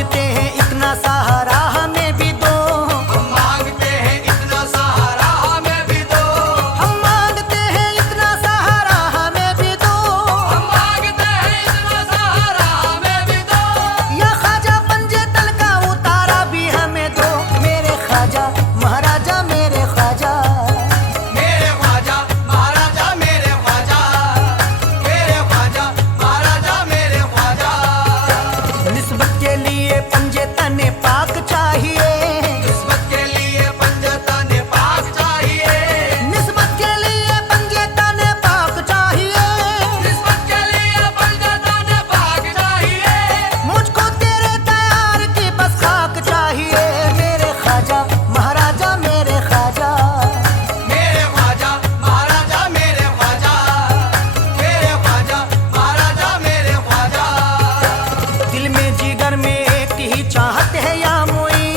मांगते हैं इतना सहारा हमें भी दो, हम मांगते हैं इतना सहारा हमें भी दो, हम मांगते हैं इतना सहारा हमें भी दो, हम मांगते हैं इतना सहारा हमें भी दो। या ख्वाजा पंजे तल का उतारा भी हमें दो, मेरे ख्वाजा महाराजा मेरे ख्वाजा, मेरे ख्वाजा महाराजा मेरे ख्वाजा, मेरे ख्वाजा महाराजा मेरे ख्वाजा। निस्बत के लिए पंजे तने पाक चाहिए, निस्बत के लिए पंजतन पाक चाहिए, निस्बत के लिए पंजे तने पाक चाहिए, निस्बत के लिए पंजतन पाक चाहिए। मुझको तेरे तैयार की बस खाक चाहिए, मेरे ख्वाजा महाराजा मेरे ख्वाजा, मेरे ख्वाजा महाराजा मेरे ख्वाजा, मेरे ख्वाजा महाराजा मेरे ख्वाजा। दिल में जिगर में एक ही चाहत है या मोई,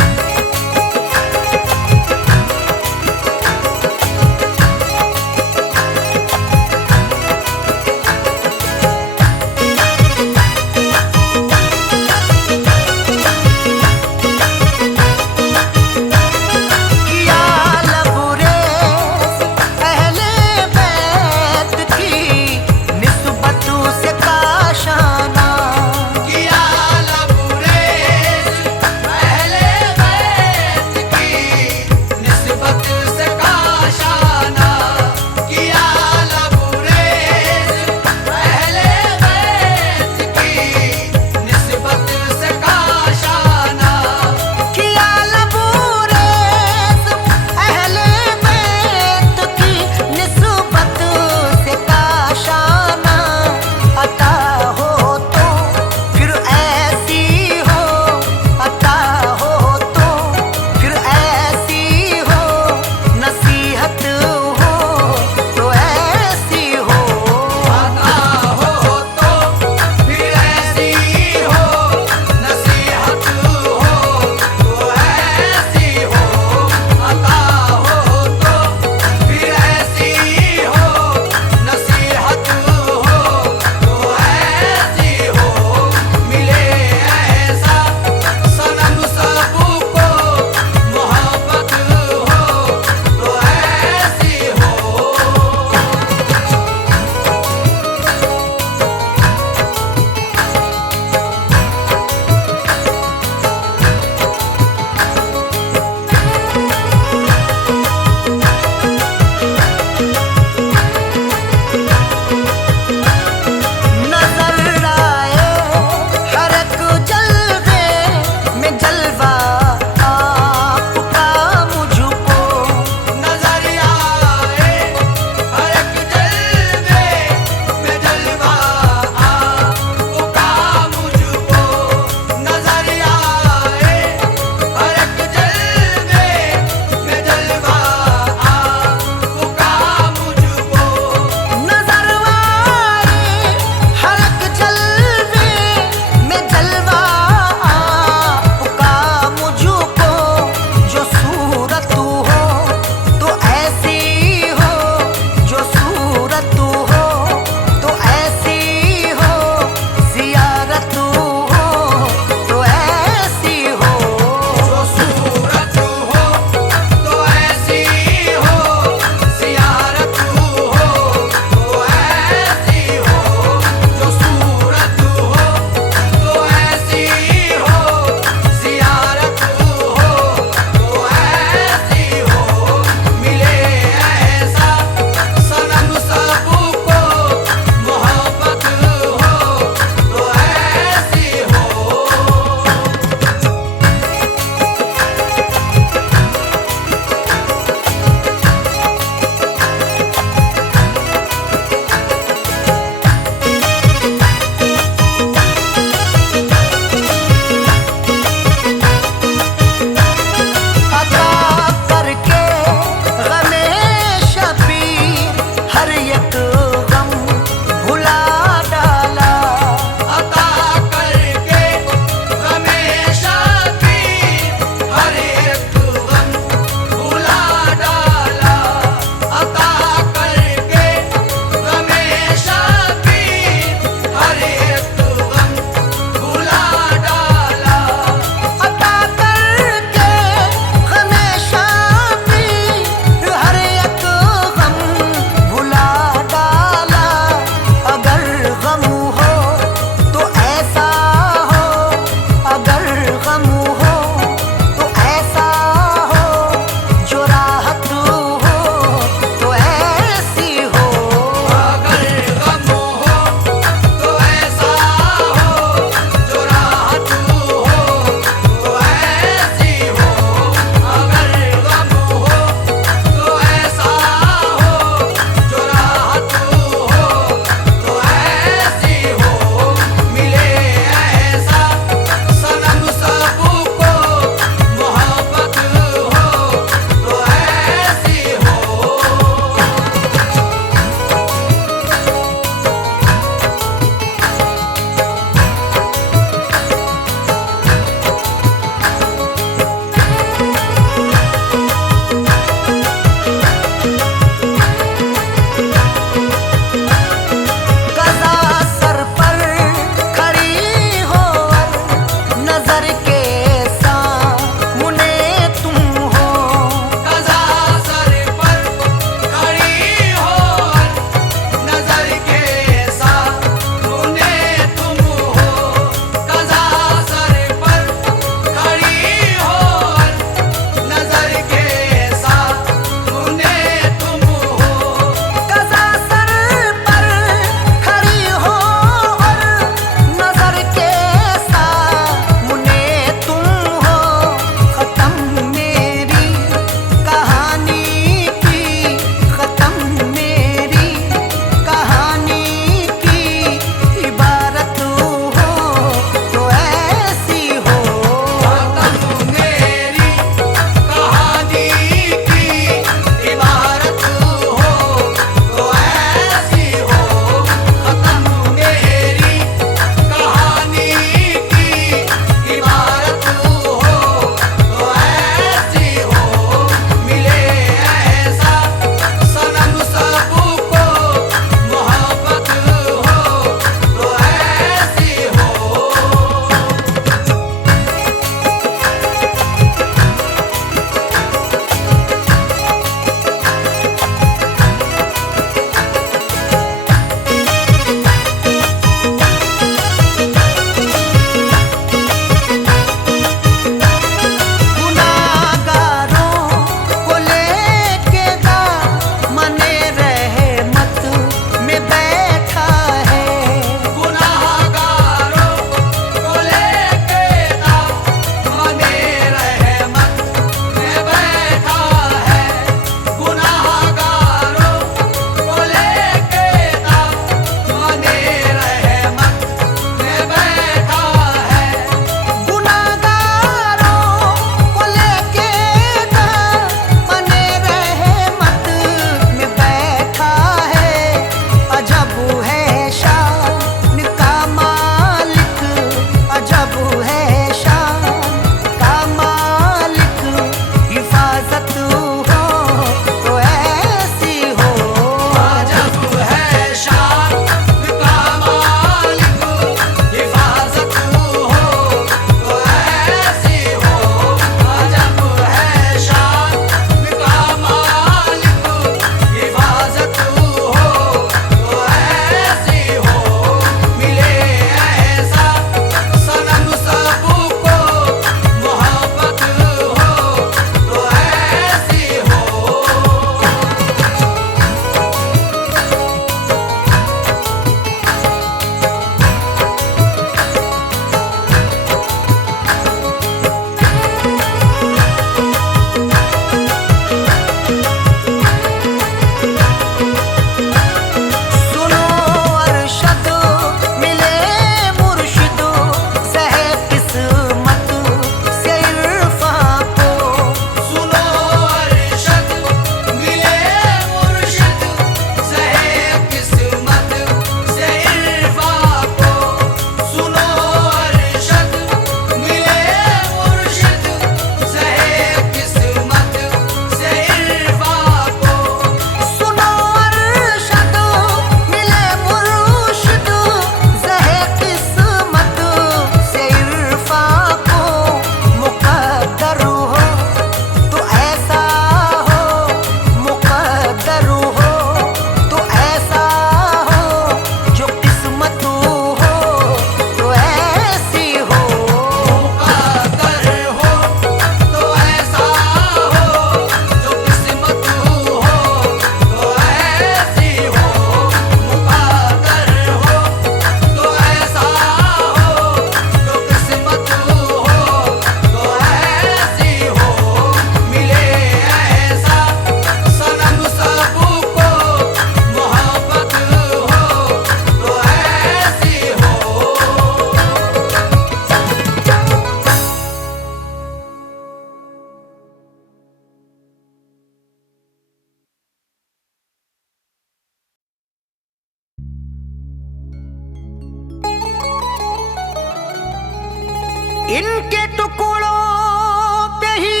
इनके टुकड़ों पे ही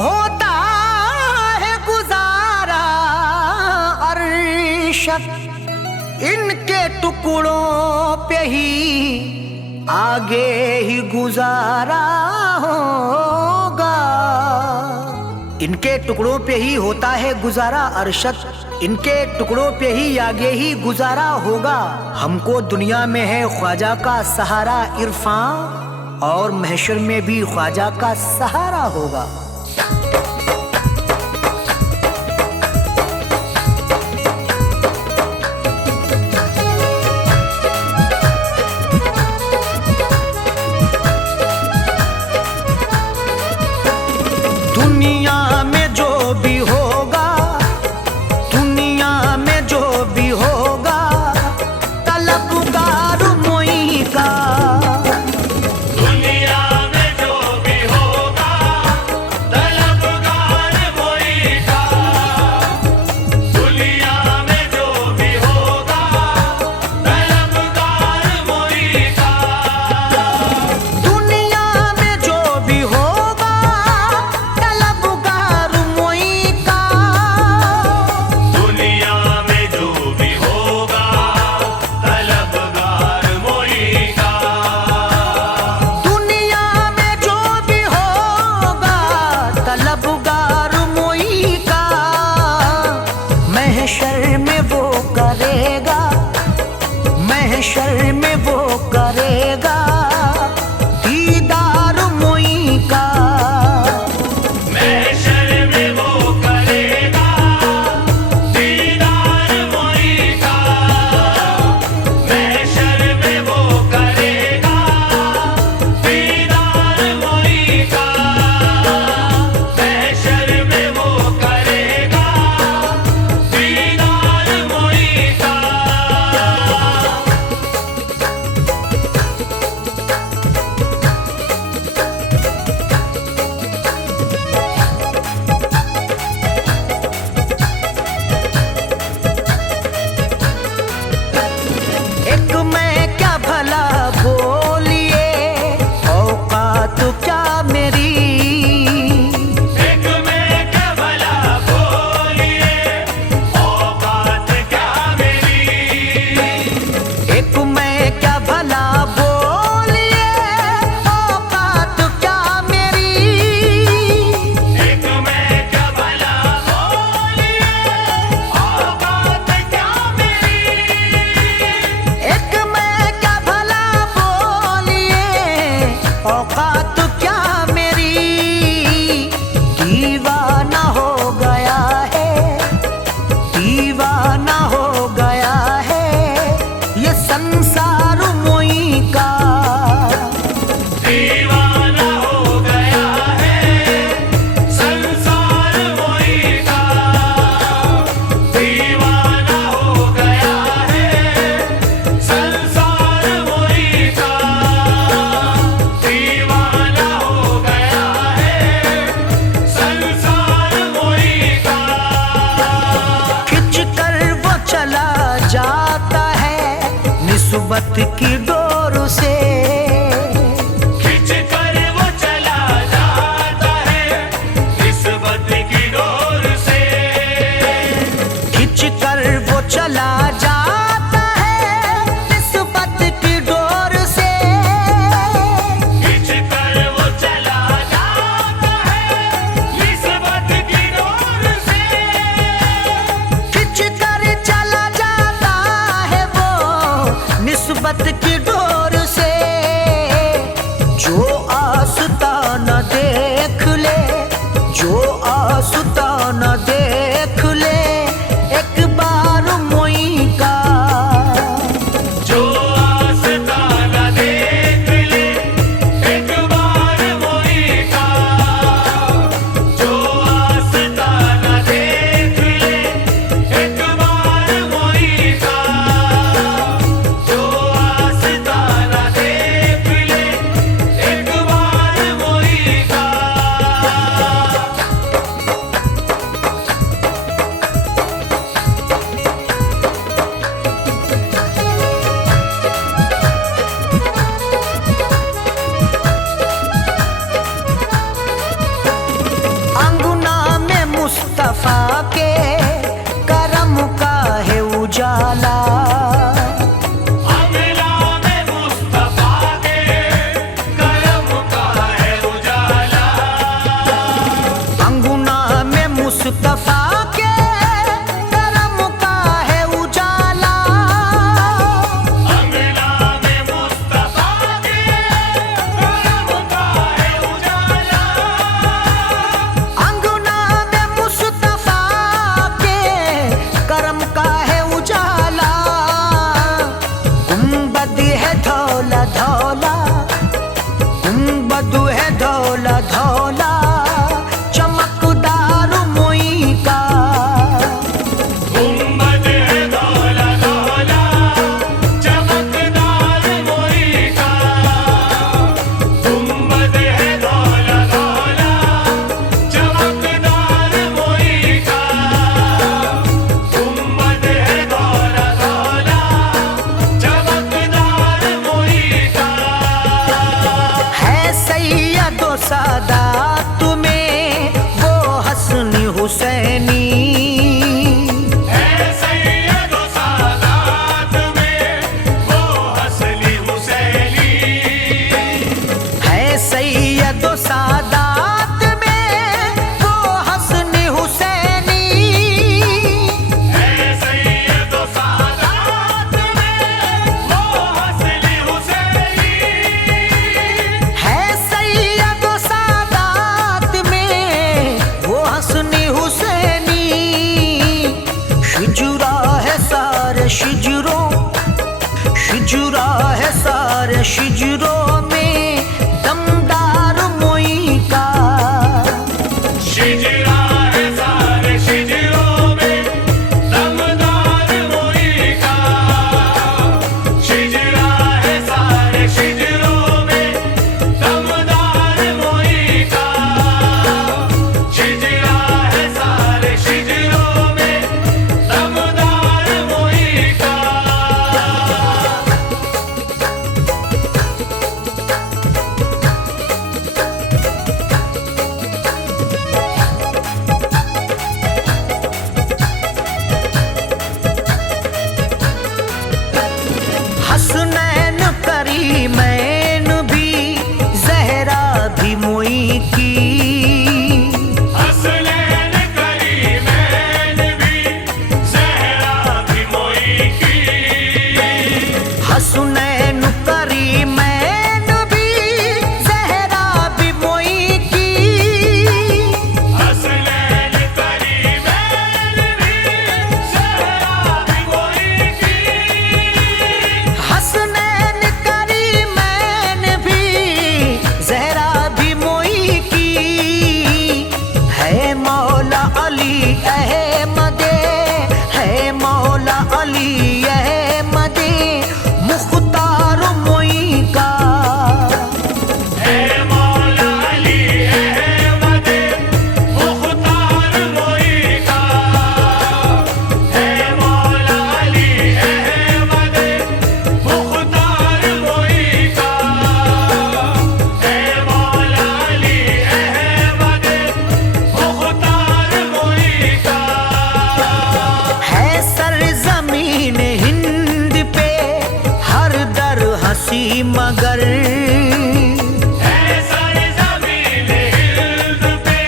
होता है गुजारा अरशद, इनके टुकड़ों पे ही आगे ही गुजारा होगा। इनके टुकड़ों पे ही होता है गुजारा अरशद, इनके टुकड़ों पे ही आगे ही गुजारा होगा। हमको दुनिया में है ख्वाजा का सहारा इरफान, और महशर में भी ख्वाजा का सहारा होगा। दुनिया में जो भी होगा, दुनिया में जो भी होगा, तलबगार मोई का। दुनिया में जो भी होगा तलबगार मोई का। दुनिया में जो भी होगा तलबगार मोई का। दुनिया में जो भी होगा तलबगार मोई का। दुनिया में जो भी होगा तलबगार मोई का। दुनिया में जो भी होगा तलबगार मोई का। महशर में वो करेगा, महशर में वो करेगा दीदार मोई का। महशर में वो करेगा दीदार मोई का। महशर में वो करेगा दीदार मोई का। महशर में वो करेगा दीदार मोई का। एक मैं क्या भला बोलिए औकात क्या मेरी। एक मैं क्या भला बोलिए औकात क्या मेरी। एक मैं क्या भला बोलिए औकात क्या मेरी। एक मैं क्या भला बोलिए औकात क्या मेरी। एक मैं क्या भला बोलिए औकात क्या मेरी। दीवाना हो गया है, दीवाना हो गया है ये संसार मोई का। दीवाना हो गया है संसार मोई का। दीवाना हो गया है संसार मोई का। दीवाना हो गया है संसार मोई का। खिंच कर वो चला जाता है निस्बत की डोर से। खिंच कर वो चला जाता है निस्बत की डोर से। खिंच कर वो चला जाता है निस्बत की डोर से। खिंच कर वो चला जाता है निस्बत की डोर से। खिंच कर चला जाता है वो निस्बत की डोर से। मुस्तफा के करम का है उजाला। अमला में मुस्तफा के करम का है उजाला। अंगुना में मुस्तफा के करम का है उजाला। अमला में मुस्तफा के करम का है उजाला। अंगुना में मुस्तफा के करम का है उजाला। गुंबद है धौला धौला, गुंबद है धौला धौला, चमकदार मोई का। गुंबद है धौला धौला, चमकदार मोई का। गुंबद है धौला धौला, चमकदार मोई का। गुंबद है धौला धौला, चमकदार मोई का। है सैयदो सादात में वो हसन हुसैनी। है सैयदो सादात में वो हसनी हुसैनी। है सैयदो सादात में वो हसन हुसैनी। है सैयदो सादात में वो हसनी हुसैनी। है सैयदो सादात में वो हसन हुसैनी। शिजुरा है सारे शिजुरों, शिजुरा है सारे शिजुरों में दमदार मोई का। शिजरा है सारे शिजरों में दमदार मोई का। शिजरा है सारे शिजरों में दमदार मोई का। शिजरा है सारे शिजरों में दमदार मोई का। हसनैन करीमैन भी जहरा भी मोई की। हसनैन करीमैन भी ज़हरा भी मोई की। हसनैन करीमैन भी जहरा भी मोई की। हसनैन करीमैन भी ज़हरा भी मोई की। हसनैन करीमैन भी जहरा भी मोई की। है मौला अली अहमदे, है मौला अली अहमदे, मुख्तार मोई का। है मौला अली अहमद मुख्तार मोई का। है मौला अली अहमद मुख्तार मोई का। है मौला अली अहमद मुख्तार मोई का। है सरजमीन हिंद पे हर दर हंसी मगर। है सरज़मीन हिंद पे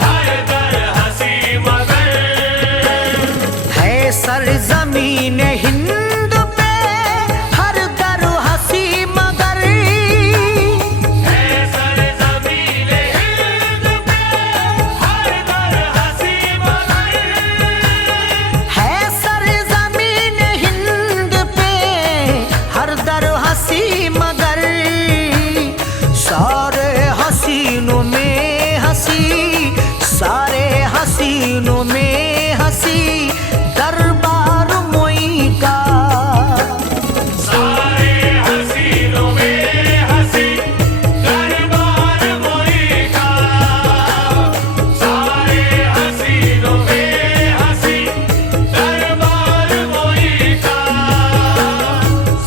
हर दर हंसी मगर। है सरजमीन हिंद पे हर दर हंसी मगर। है सरज़मीन हिंद पे हर दर हंसी मगर। है सरजमीन हिंद पे हर दर हंसी मगर। सारे हसीनों में हंसी, सारे हसीनों में हंसी, दरबार मोई का। सारे हसीनों में हंसी दरबार मोई का। सारे हसीनों में हंसी दरबार मोई का।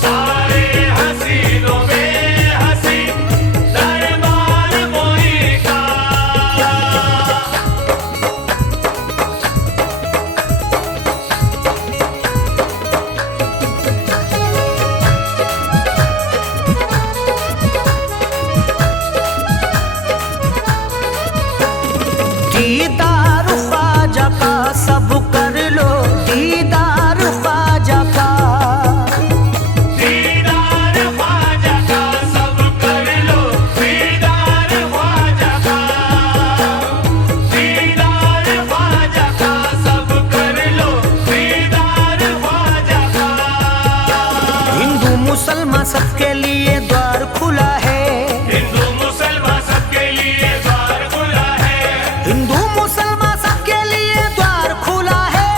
सारे हसीनों में हंसी दरबार मोई का। दीदार ख्वाजा का सब कर लो, दीदार ख्वाजा का। दीदार ख्वाजा का सब कर लो, दीदार ख्वाजा का। दीदार ख्वाजा का सब कर लो, दीदार ख्वाजा का। हिंदू मुसलमान सबके लिए द्वार खुला है, हिंदू मुसलमान सबके लिए द्वार खुला है। हिंदू मुसलमान सबके लिए द्वार खुला है।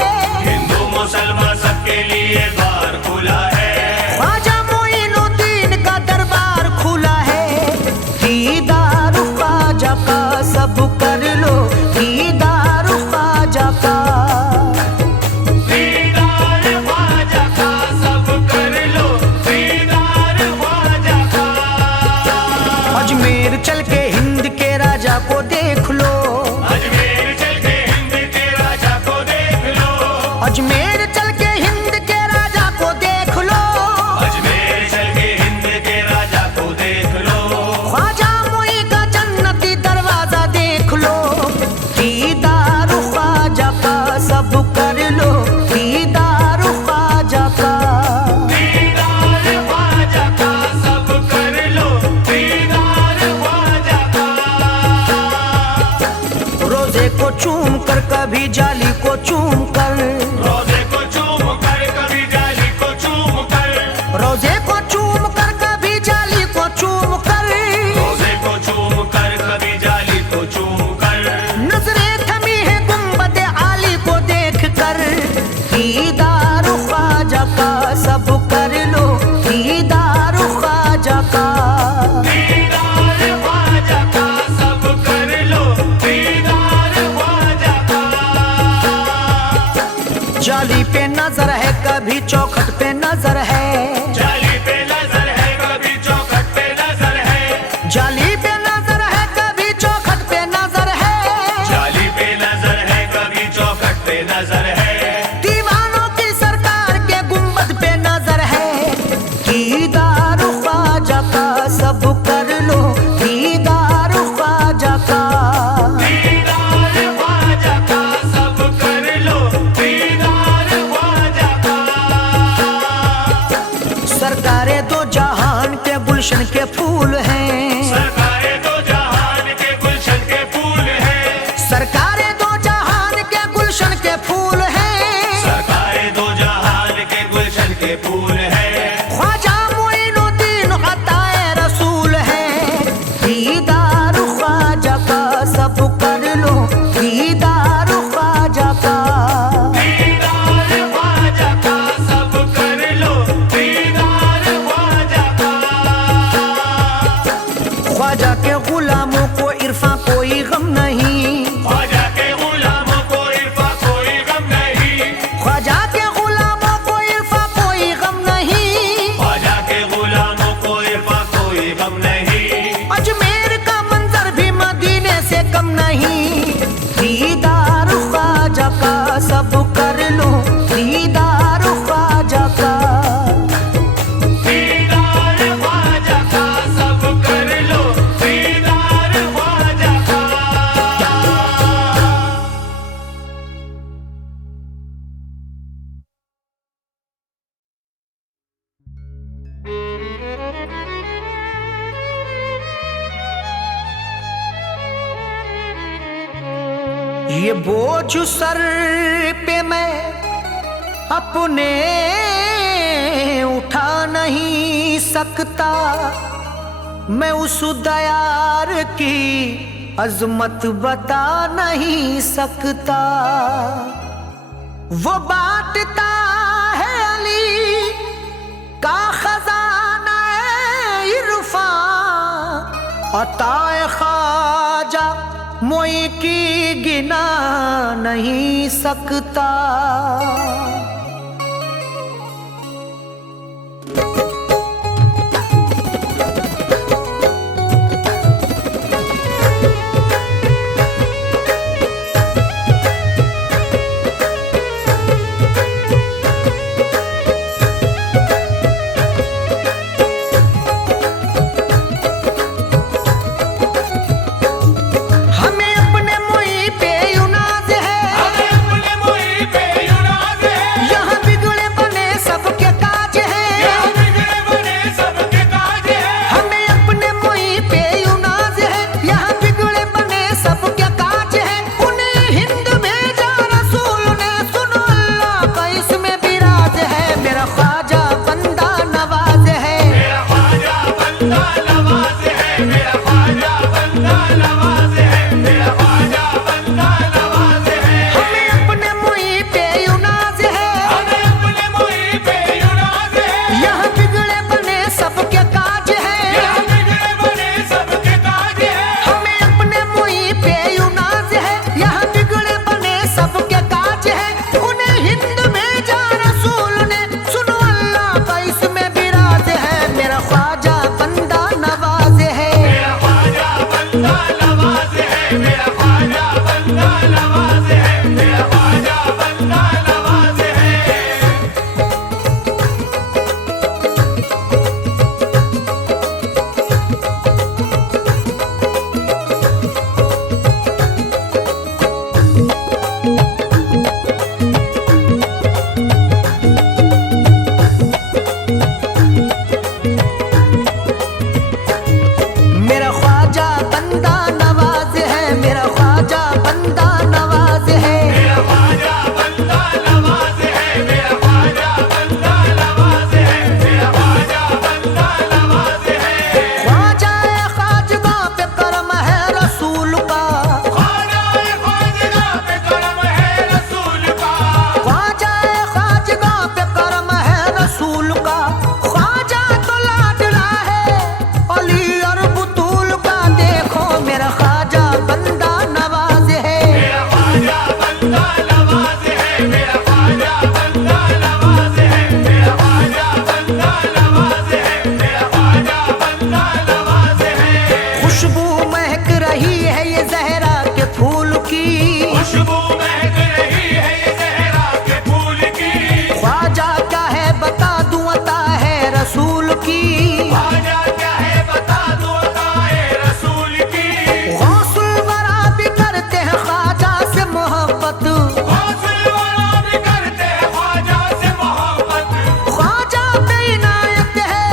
हिंदू मुसलमान सबके लिए द्वार खुला है। ख्वाजा मोइनुद्दीन का दरबार खुला है, दीदार ख्वाजा का सब कर लो, दीदार ख्वाजा का। दीदार ख्वाजा का सब कर लो, दीदार ख्वाजा का। अजमेर चल के हिंद के राजा को देख लो, अजमेर चल के हिंद के राजा को देख लो। अजमेर चल के हिंद के राजा को देख लो। अजमेर चल के हिंद के राजा को देख लो। ख्वाजा मोई का जन्नती दरवाजा देख लो, दीदार ख्वाजा का सब कर लो, दीदार ख्वाजा का। दीदार ख्वाजा का सब कर लो, दीदार ख्वाजा का। रोजे को चूम कर कभी जाली को चूम कर, रोजे को चूम कर कभी जाली को चूम कर। रोजे को चूम कर कभी जाली को चूम कर। रोजे को चूम कर कभी जाली को चूम कर। नजरें थमी है गुंबद आली को देख कर, दीदार ख्वाजा का सब कर लो, दीदार ख्वाजा का। दीदार ख्वाजा का सब कर लो, दीदार ख्वाजा का। जाली पे नजर है कभी चौखट पे नजर है, जाली पे नजर है कभी चौखट पे नजर है। जाली पे नजर है कभी चौखट पे नजर है। जाली पे नजर है कभी चौखट पे नजर है। दीवानों की सरकार के गुंबद पे नजर है, दीदार ख्वाजा का सब कर लो, दीदार ख्वाजा का। दीदार ख्वाजा का सब कर लो, दीदार ख्वाजा का। सरकारे दो जहान के गुलशन के फूल हैं, सरकारे दो जहान के गुलशन के फूल हैं। सरकारे दो जहान के गुलशन के फूल हैं। सरकारे दो जहान के गुलशन के फूल हैं। ख्वाजा मोइनुद्दीन अताए रसूल है, दीदार ख्वाजा का सब कर लो, दीदार ख्वाजा का। दीदार ख्वाजा का सब कर लो, दीदार ख्वाजा का। ख्वाजा के गुलामों को इरफा कोई गम नहीं, ख्वाजा के गुलामों को इरफा कोई गम नहीं। ख्वाजा के गुलामों को इरफा कोई गम नहीं। ख्वाजा के गुलामों को इरफा कोई गम नहीं। अजमेर का मंजर भी मदीने से कम नहीं, दीदार ख्वाजा का सब कर लो, दीदार ख्वाजा का। दीदार ख्वाजा का सब कर लो, दीदार ख्वाजा का। ये बोझ सर पे मैं अपने उठा नहीं सकता, मैं उस दयार की अजमत बता नहीं सकता। वो बांटता है अली का खजाना इरफा, अताए ख्वाजा मोई की गिना नहीं सकता। हमें अपने मुई पे बंदा नवाज है, मेरा ख्वाजा बंदा नवाज है। मेरा ख्वाजा बंदा नवाज है, मेरा ख्वाजा बंदा नवाज है। मेरा ख्वाजा बंदा नवाज है, मेरा ख्वाजा बंदा नवाज है, मेरा ख्वाजा बंदा नवाज है। ख्वाजा ख्वाजगा पे करम है रसूल का, ख्वाजा ख्वाजगा पे करम है रसूल का, ख्वाजा ख्वाजगा पे करम है रसूल का। ख्वाजा तो लाडला है अली और बुतूल का, देखो मेरा ख्वाजा बंदा नवाज है। मेरा ख्वाजा बंदा नवाज है, मेरा ख्वाजा बंदा नवाज है, मेरा ख्वाजा बंदा नवाज है, मेरा ख्वाजा बंदा नवाज है। खुशबू महक रही है ये जहरा के फूल की, खुशबू महक रही है ये जहरा के फूल की। ख्वाजा क्या है बता दूं अता है रसूल की। ख्वाजा क्या है बता दो अताए रसूल की। गौसुल वरा भी करते हैं ख्वाजा से मोहब्बत, गौसुल वाला भी करते हैं ख्वाजा से मोहब्बत। ख्वाजा पे इनायत है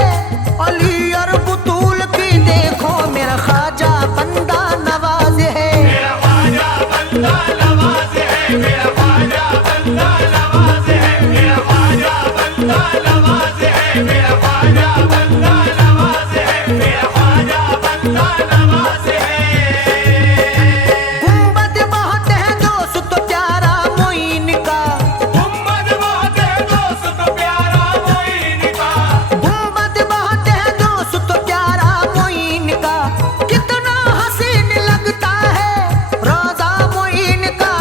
अली और बुतूल की, देखो मेरा ख्वाजा बंदा नवाज है। मेरा ख्वाजा बंदा नवाज है, मेरा ख्वाजा बंदा नवाज है, मेरा ख्वाजा बंदा नवाज है, मेरा ख्वाजा बंदा नवाज है, मेरा ख्वाजा बंदा नवाज है। गुंबद बहुत है दोस्त प्यारा मोइन का, गुंबद बहुत है दोस्त प्यारा मोइन का। गुंबद बहुत है दोस्त प्यारा मोइन का। कितना हसीन लगता है रोजा मोइन का,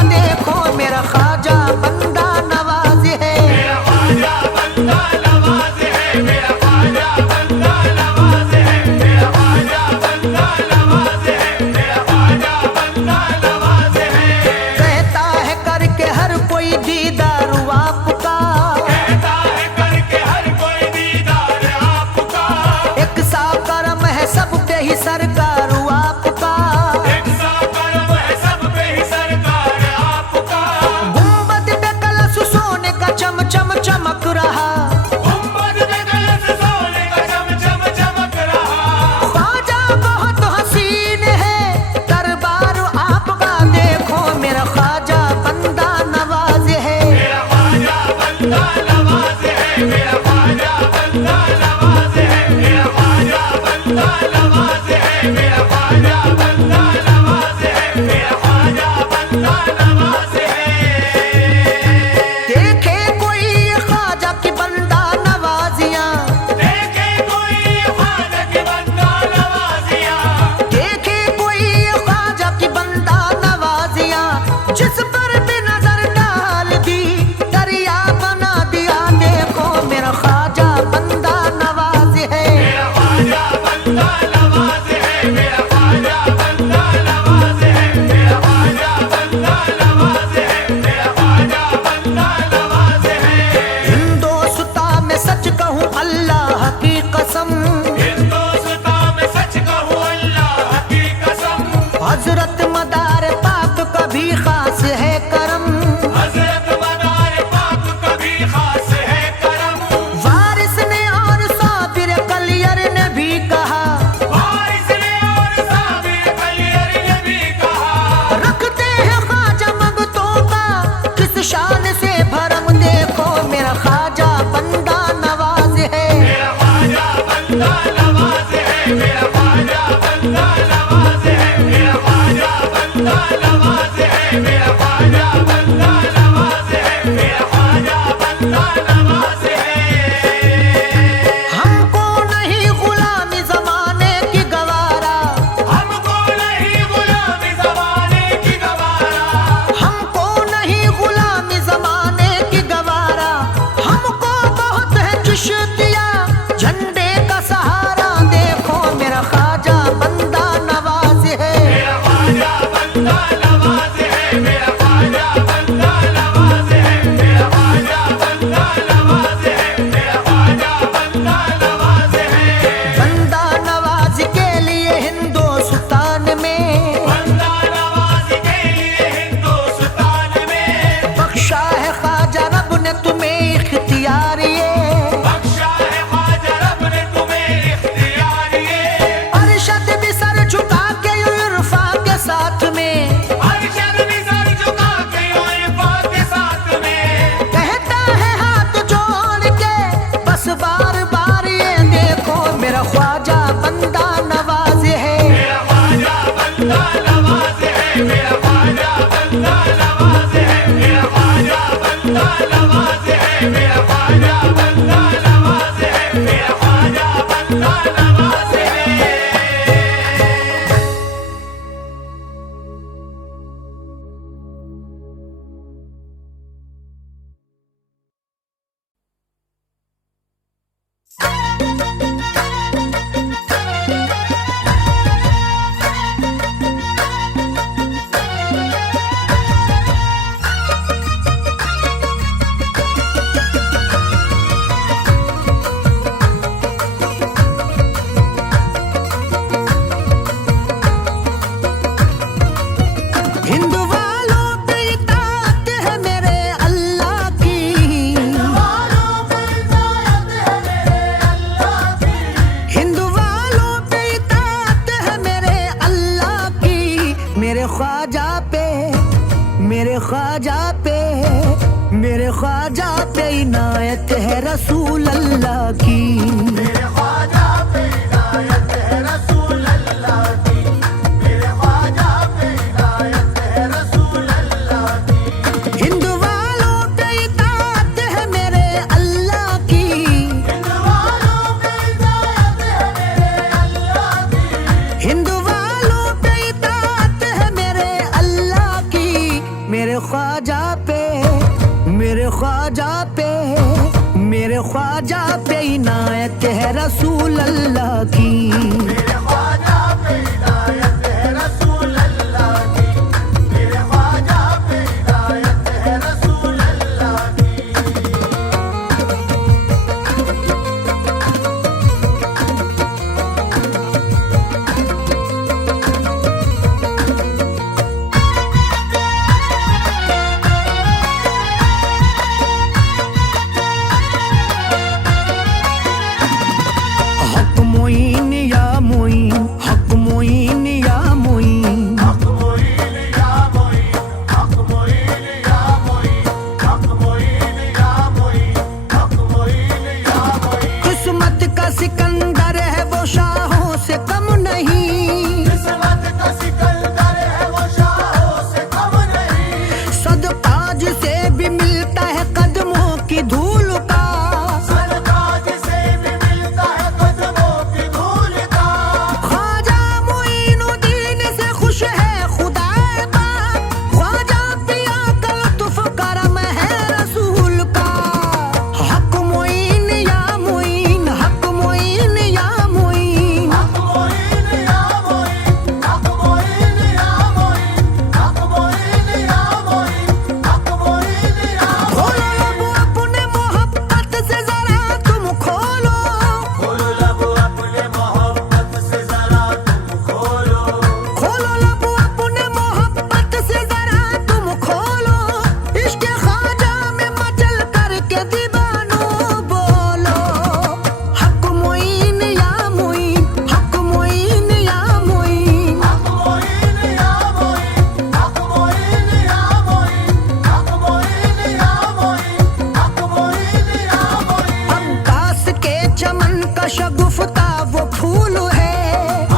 मेरे ख्वाजा पे इनायत है रसूल अल्लाह की। मेरे ख्वाजा पे इनायत है रसूल अल्लाह की, मेरे ख्वाजा पे इनायत है रसूल अल्लाह की। हिंद वालों पे इताअत है मेरे अल्लाह की, हिंद वालों पे इनायत है मेरे अल्लाह की, हिंद वालों पे इताअत है मेरे अल्लाह की। मेरे ख्वाजा पे इनायत है रसूल अल्लाह की। मेरे ख्वाजा पे इनायत है रसूल अल्लाह की, मेरे ख्वाजा पे इनायत है रसूल अल्लाह की। हक मोइन या मोइन, हक मोइन या मोइन, हक मोइन या मोइन, हक मोइन या मोइन, हक मोइन या मोइन, हक मोइन या मोइन। किस्मत का सिकंदर है वो शाहों से कम नहीं, किस्मत का सिकंदर है वो शाहों से कम नहीं, सदकाज से भी मिलता है कदमों की धूल का। सरताज से भी मिलता है कदमों की धूल का। ख्वाजा मोइनुद्दीन से खुश है खुदा पाक, ख्वाजा पिया का लुत्फ करम है रसूल का। हक मोइन या मोइन, हक मोइन या मोइन, हक मोइन या मोइन, हक मोइन या मोइन, हक मोइन या मोइन, हक मोइन या खोलो लब अपने मोहब्बत से जरा तुम खोलो, खोलो लब अपने मोहब्बत से जरा तुम खोलो, खोलो लब अपने मोहब्बत से जरा तुम खोलो। इश्क ख्वाजा में मचल करके दीवानों बोलो। हक मोइन या मोइन, हक मोइन या मोइन, हक मोइन या मोइन, हक मोइन या मोइन, हक मोइन या मोइन, हक मोइन या मोइन। अब्बास के चमन का शगुफ्ता वो फूल है,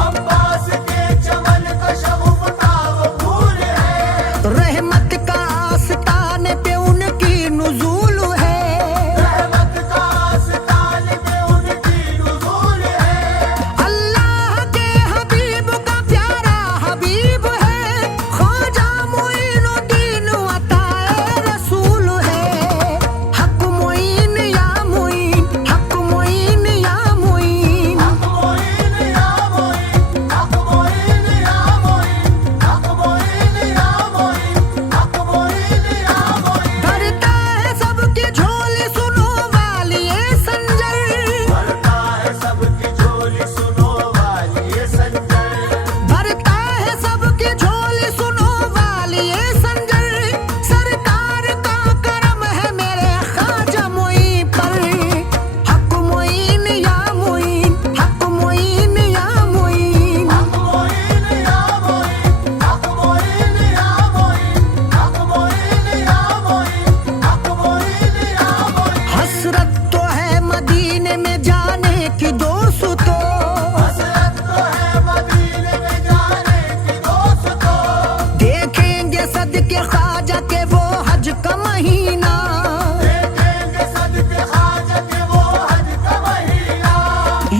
अब्बास के चमन का शगुफ्ता वो फूल है, रहमत का आस्ताने पे उनकी नुज़ूल है। रहमत का आस्तान पे उनकी नुज़ूल है। अल्लाह के हबीब का प्यारा हबीब है, ख्वाजा मोइनुद्दीन अताए रसूल है। हक मोइन या मोइन, हक मोइन या मोइन, हक मोइन या मोइन, हक मोइन या मोइन, हक मोइन या मोइन, हक मोइन या मोइन। भरता है सबकी झोली सुनो वालिए संजर, भरता है सबकी झोली सुनो वालिए संजर, भरता है सबकी झोली सुनो वालिए संजर। सरकार का करम है मेरे ख्वाजा मोइन पर। हक मोइन या मोइन, हक मोइन या मोइन, हक मोइन या मोइन, हक मोइन या मोइन, हक मोइन या मोइन, हक मोइन या मोइन। हसरत तो है मदीने में जाने की दोस्तों, हसरत तो है मदीने में जाने की दोस्तों, देखेंगे सदके ख्वाजा के वो हज का महीना। देखेंगे सदके ख्वाजा के वो हज का महीना।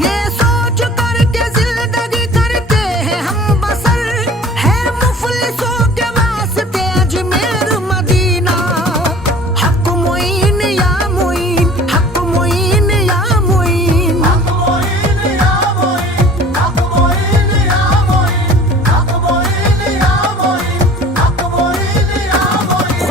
ये सोच करके जिंदगी करते हैं हम बसर, है मुफलिसों के वास्ते अजमेर मदीना। हक मोइन या मोइन, हक मोइन या मोइन, हक मोइन या मोइन, हक मोइन या मोइन, हक मोइन या मोइन, हक मोइन या मोइन।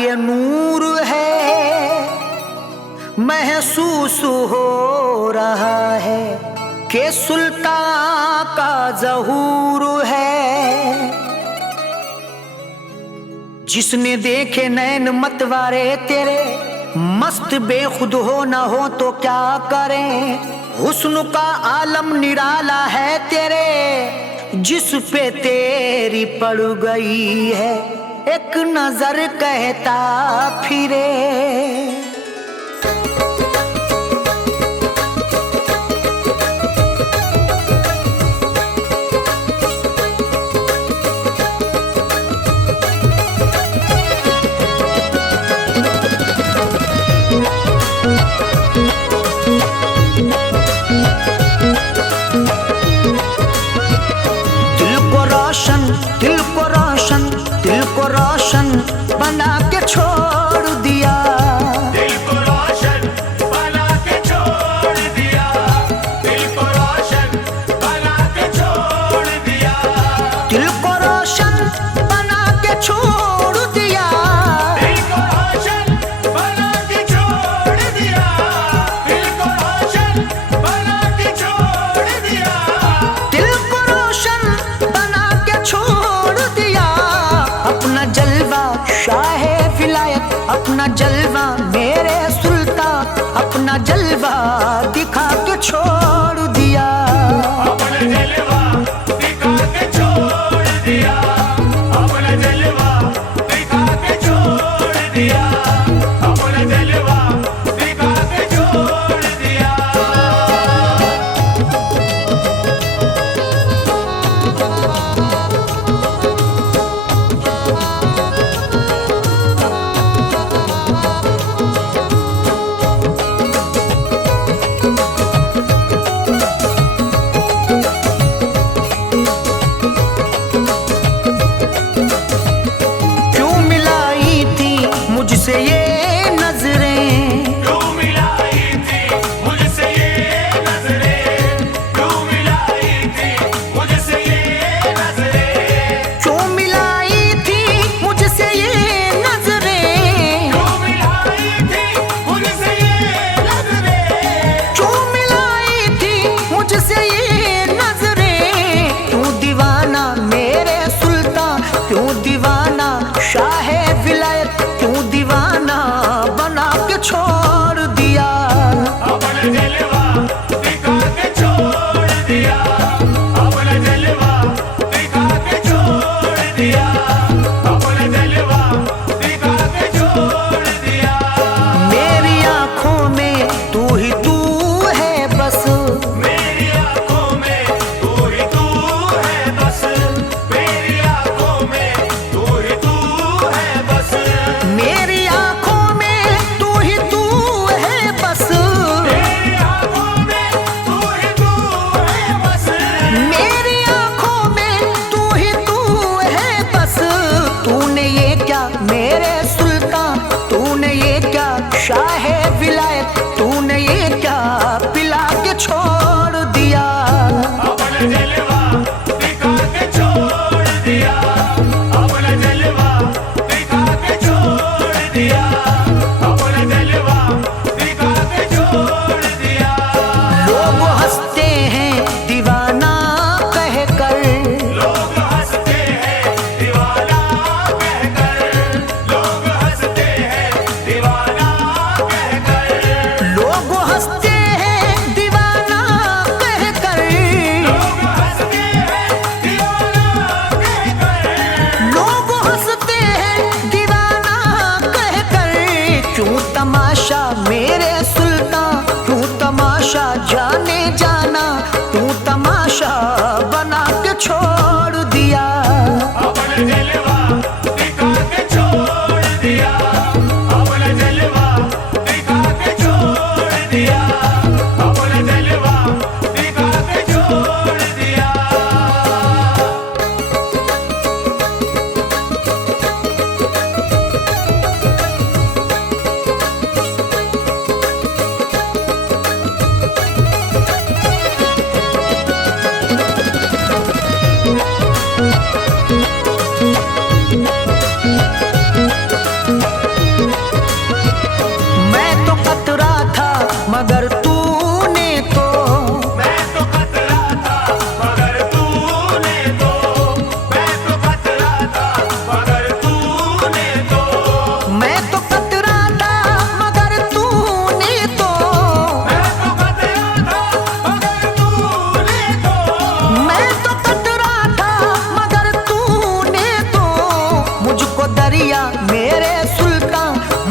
ये नूर है, महसूस हो रहा है कि सुल्तान का ज़हूर है। जिसने देखे नैन मतवारे तेरे, मस्त बेखुद हो न हो तो क्या करें। हुस्न का आलम निराला है तेरे, जिस पे तेरी पड़ गई है एक नजर कहता फिरे। दिल को रोशन बना के छोड़ दिया, दिल को रोशन बना के छोड़ दिया, दिल को रोशन बना के छोड़ दिया, दिल को रोशन बना के छोड़ दिया, दिल को रोशन बना के छोड़ दिया, दिल को रोशन बना के छोड़ दिया, दिल को रोशन बना के छोड़ दिया। अपना जलवा शाहे विलायत, अपना जलवा मेरे सुल्तान, अपना जलवा दिखा के छोड़ दिया। अपना जलवा दिखा के छोड़ दिया, अपना जलवा दिखा के छोड़ दिया, अपना जलवा दिखा के छोड़ दिया। मुझसे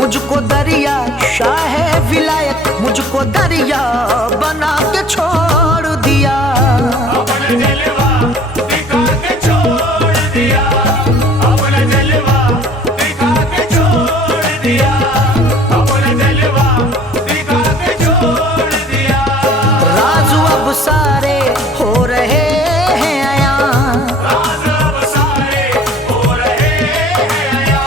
मुझको दरिया शाह विलायत, मुझको दरिया बना के छोड़ दिया। अपना जलवा दिखा के छोड़ दिया, अपना जलवा दिखा के छोड़ दिया, अपना जलवा दिखा के छोड़ दिया। राज अब सारे हो रहे हैं आया, राज अब सारे हो रहे हैं आया,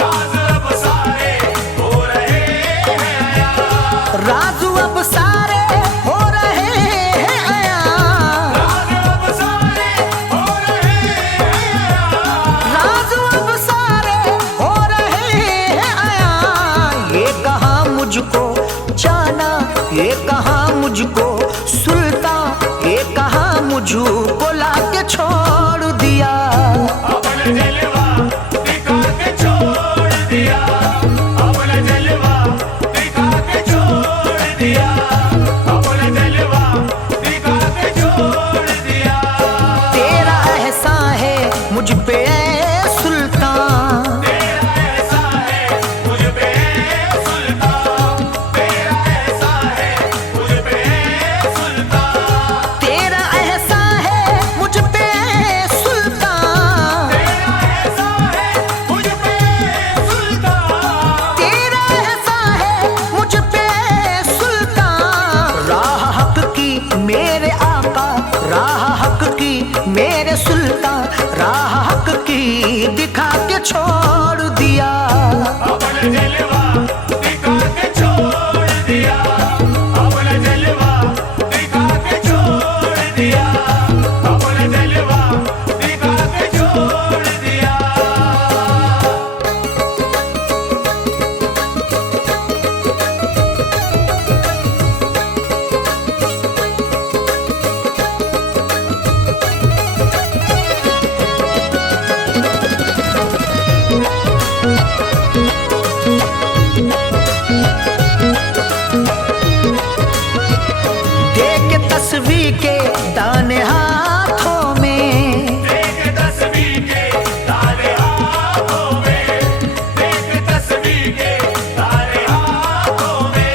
राज अब सारे हो रहे हैं आया, राज अब सारे हो रहे हैं आया, राज अब सारे हो रहे हैं आया, राज अब सारे हो रहे हैं आया। ये कहा मुझको जाना, ये कहा मुझको सुल्तान, ये कहा मुझको लाके छोड़ दिया। अपना जलवा दिखा के छोड़ दिया, अपना जलवा दिखा के छोड़ दिया, अपना जलवा दिखा के छोड़ दिया। तेरा एहसान है मुझ पे ऐ सुल्तान, तेरा ऐसा है मुझ पे सुल्तान, तेरा ऐसा है मुझ पे सुल्तान, तेरा एहसान है मुझ पे ऐ सुल्तान, तेरा ऐसा है मुझ पे सुल्तान, तेरा एहसान है मुझ पे ऐ सुल्तान। राह हक की मेरे आका, राह हक की मेरे सुल्तान, राह हक की दिखा के छोड़ दिया। अपना जलवा दिखा के छोड़ दिया, अपना जलवा दिखा के छोड़ दिया, अपना जलवा दिखा के छोड़ दिया। देख तस्वीर के दाने हाथों में, देख तस्वीर के तारे हाथों में, देख तस्वीर के तारे हाथों में,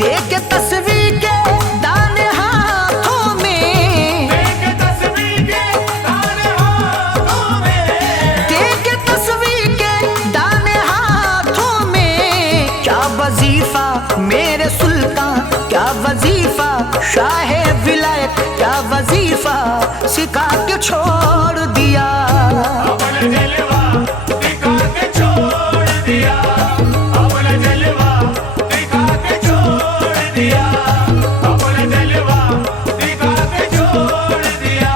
देख तस्वीर के दाने हाथों में, देख तस्वीर के तारे हाथों में, देख तस्वीर के दाने हाथों में। क्या वजीफा मेरे सुल्तान, क्या वजीफा शाह विलायत, क्या वजीफा सिखा के छोड़ दिया। अपना जलवा दिखा के छोड़ दिया, अपना जलवा दिखा के छोड़ दिया, अपना जलवा दिखा के छोड़ दिया।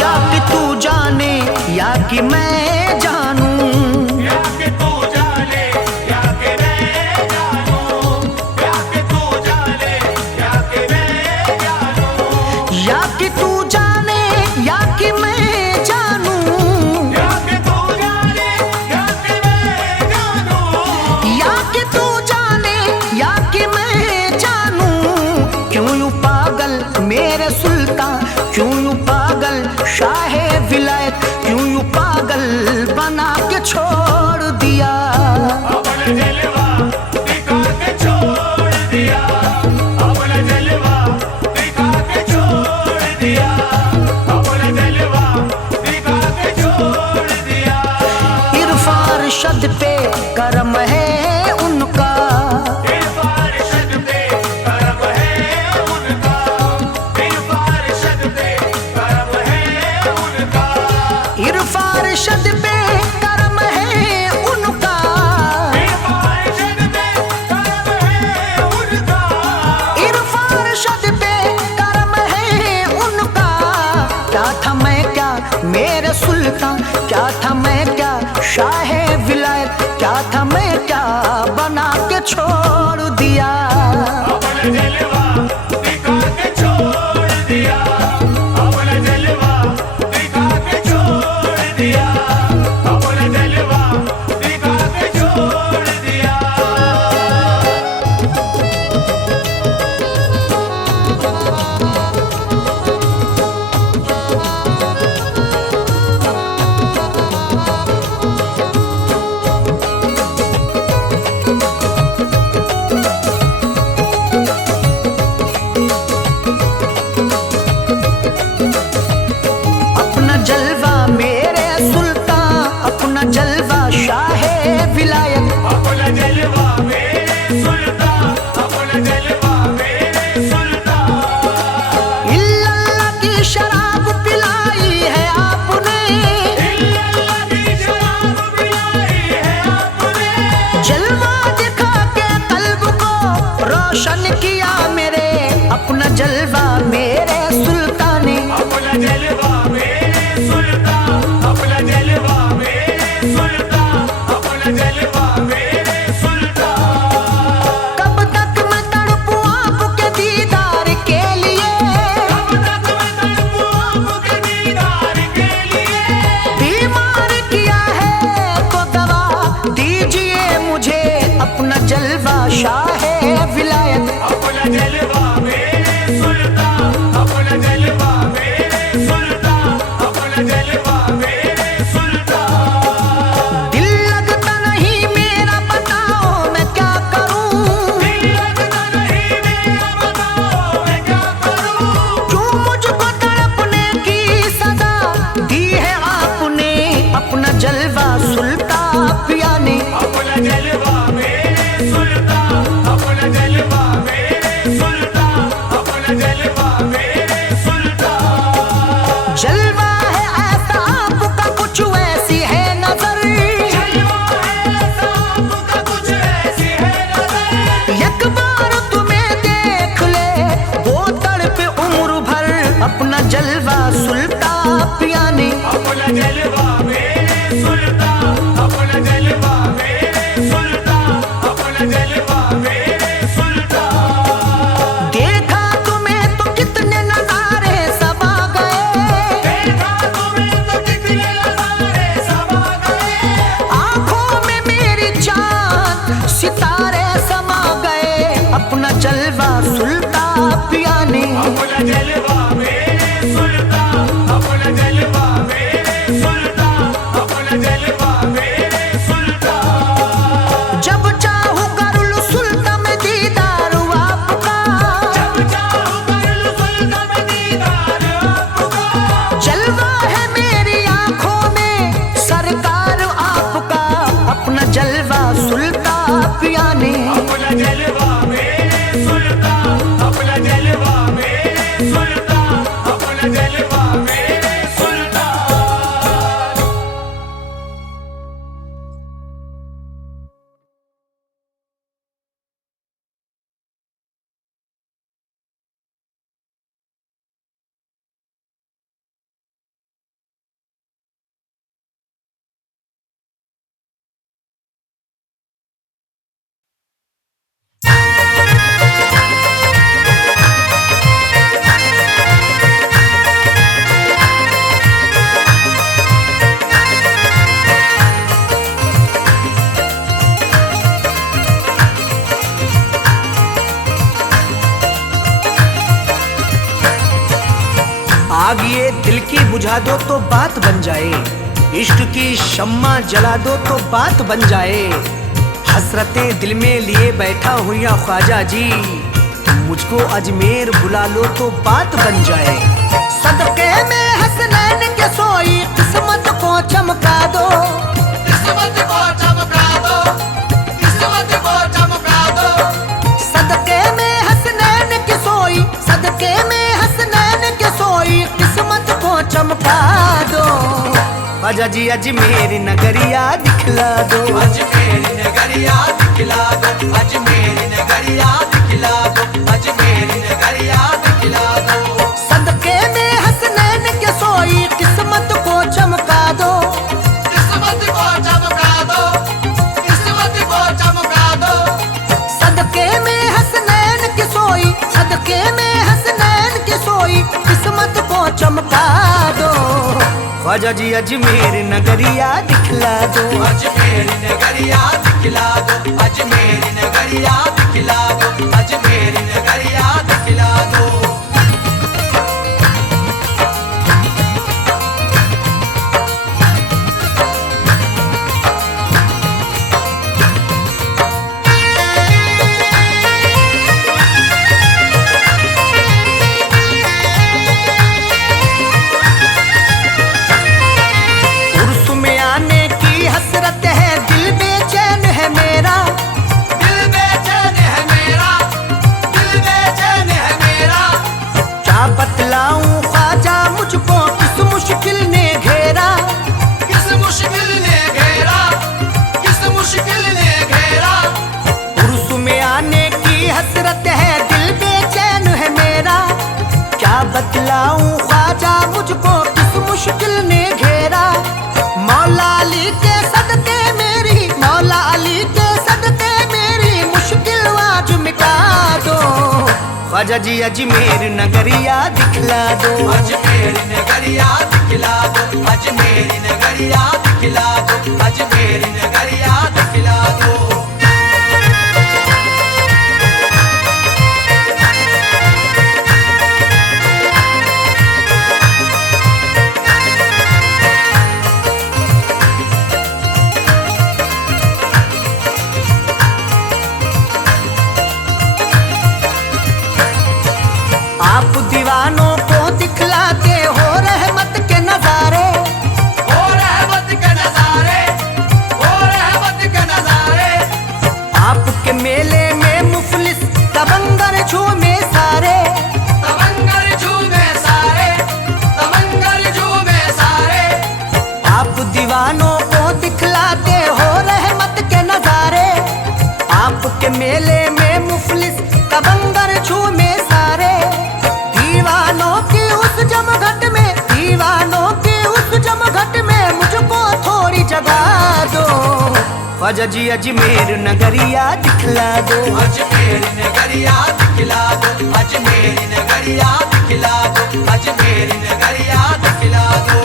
या कि तू जाने या कि मैं जानूं, या कि तू जाने या कि मैं जानूं, या कि तू जाने या कि मैं जानूं, या कि तू जाने या कि मैं जानूं, या कि तू जाने या कि मैं जानूं, या कि तू जाने या कि मैं जानूं। क्यों यूं पागल मेरे सुल्तान, क्यों यूं पागल शाह विलायत, क्यों यूं पागल बना के छोड़ दिया। अपना जलवा दिखा के छोड़ दिया, अपना जलवा दिखा के छोड़ दिया, अपना जलवा दिखा के छोड़ दिया। इरफान अरशद पे करम है उनका, इरफान अरशद पे करम है उनका, इरफान अरशद पे करम है उनका, इरफान अरशद पे करम है उनका, इरफान अरशद पे करम है उनका, इरफान अरशद पे करम है उनका। क्या था मैं क्या मेरे सुल्तान, क्या था मैं क्या शाह विलायत, क्या था मैं क्या बना के छोड़ दिया। अपना जलवा दिखा के छोड़ दिया, अपना जलवा दिखा के छोड़ दिया, अपना जलवा दिखा के छोड़ दिया। शाहे विलायत। अपना जलवा मेरे सुल्तान, अपना जलवा मेरे सुल्तान, अपना जलवा मेरे सुल्तान। दिल लगता नहीं मेरा, बताओ मैं क्या करूं। दिल लगता नहीं मेरा, बताओ मैं क्या करूं। क्यों मुझको तड़पने की सजा दी है आपने, अपना जलवा सुल्तान पिया ने। अपना जलवा मेरे सुल्तान, अपना जलवा मेरे सुल्तान, अपना जलवा मेरे सुल्तान। जलवा है ऐसा आपका, कुछ वैसी है नजर। जलवा है ऐसा आपका, कुछ ऐसी है नजर। एक बार तुम्हें देख ले वो तड़पे उम्र भर, अपना जलवा सुल्तान पिया ने। अपना जलवा मेरे सुल्तान, अपना जलवा मेरे सुल्तान, अपना जलवा मेरे सुल्तान। देखा तुम्हें तो कितने नजारे समा गए, देखा तुम्हें तो कितने नजारे समा गए। आंखों में मेरी चांद सितारे समा गए, अपना जलवा सुल्तान पिया ने। अपना जलवा मेरे सुल्तान, अपना जलवा मेरे सुल्तान, अपना जलवा मेरे सुल्तान। जब चाहूं कर लूं सुल्तान में दीदार आपका, जब चाहूं कर लूं सुल्तान में दीदार आपका। जलवा है मेरी आंखों में सरकार आपका, अपना जलवा सुल्तान पिया ने। अपना जलवा मेरे सुल्तान, अपना जलवा मेरे सुल्तान, अपना जलवा मेरे सुल्तान। आग ये दिल की बुझा दो तो बात बन जाए, इश्क की शम्मा जला दो तो बात बन जाए। हसरतें दिल में लिए बैठा हूँ या ख्वाजा जी, मुझको अजमेर बुला लो तो बात बन जाए। सदके में हसनैन के सोई किस्मत को चमका दो, किस्मत को चमका दो, किस्मत को चमका दो। सदके में हसनैन के सोई, सदके में हसनैन के सोई किस्मत को चमका दो। ख्वाजा जी अजमेर नगरिया दिखला दो, अजमेर नगरिया दिखला दो, अजमेर नगरिया दिखला दो, अजमेर नगरिया दिखला दो। सदके में हसनैन के सोई किस्मत को चमका दो, किस्मत को चमका दो, किस्मत को चमका दो। सदके में हसनैन के सोई, सदके में हसनैन के सोई किस्मत को चमका दो। ख्वाजा जी अजमेर नगरिया दिखला दो, अजमेर नगरिया दिखला दो, अजमेर नगरिया दिखला दो, अजमेर नगरिया दिखला दो। उर्स में आने की हसरत है, दिल बेचैन है मेरा। दिल बेचैन है मेरा, दिल बेचैन है मेरा। क्या बतलाऊं ख्वाजा मुझको किस मुश्किल ने घेरा, किस मुश्किल ने घेरा, किस मुश्किल ने घेरा। उर्स में आने की हसरत है, दिल बेचैन है मेरा। क्या बतलाऊं ख्वाजा मुझको किस मुश्किल ने घेरा। मौला अली के सदके मेरी, मौला अली के सदके मेरी मुश्किल आज मिटा दो। ख्वाजा जी अजमेर नगरिया दिखला दो, अजमेर नगरिया दिखला दो, अजमेर नगरिया दिखला दो, अजमेर नगरिया दिखला दो। आपके मेले में मुफलिस तबंगर झूमे सारे, तमंगर झूमे सारे, तमंगर झूमे सारे। आप दीवानों को दिखलाते हो रहमत के नजारे। आपके मेले में मुफलिस तबंगर झूमे सारे। दीवानों की उस जमघट में, दीवानों की उस जमघट में मुझको थोड़ी जगह दो। ख्वाजा जी अजमेर नगरिया दिखला दो, अजमेर नगरिया दिखला दो, अजमेर नगरिया दिखला दो, अजमेर नगरिया दिखला दो।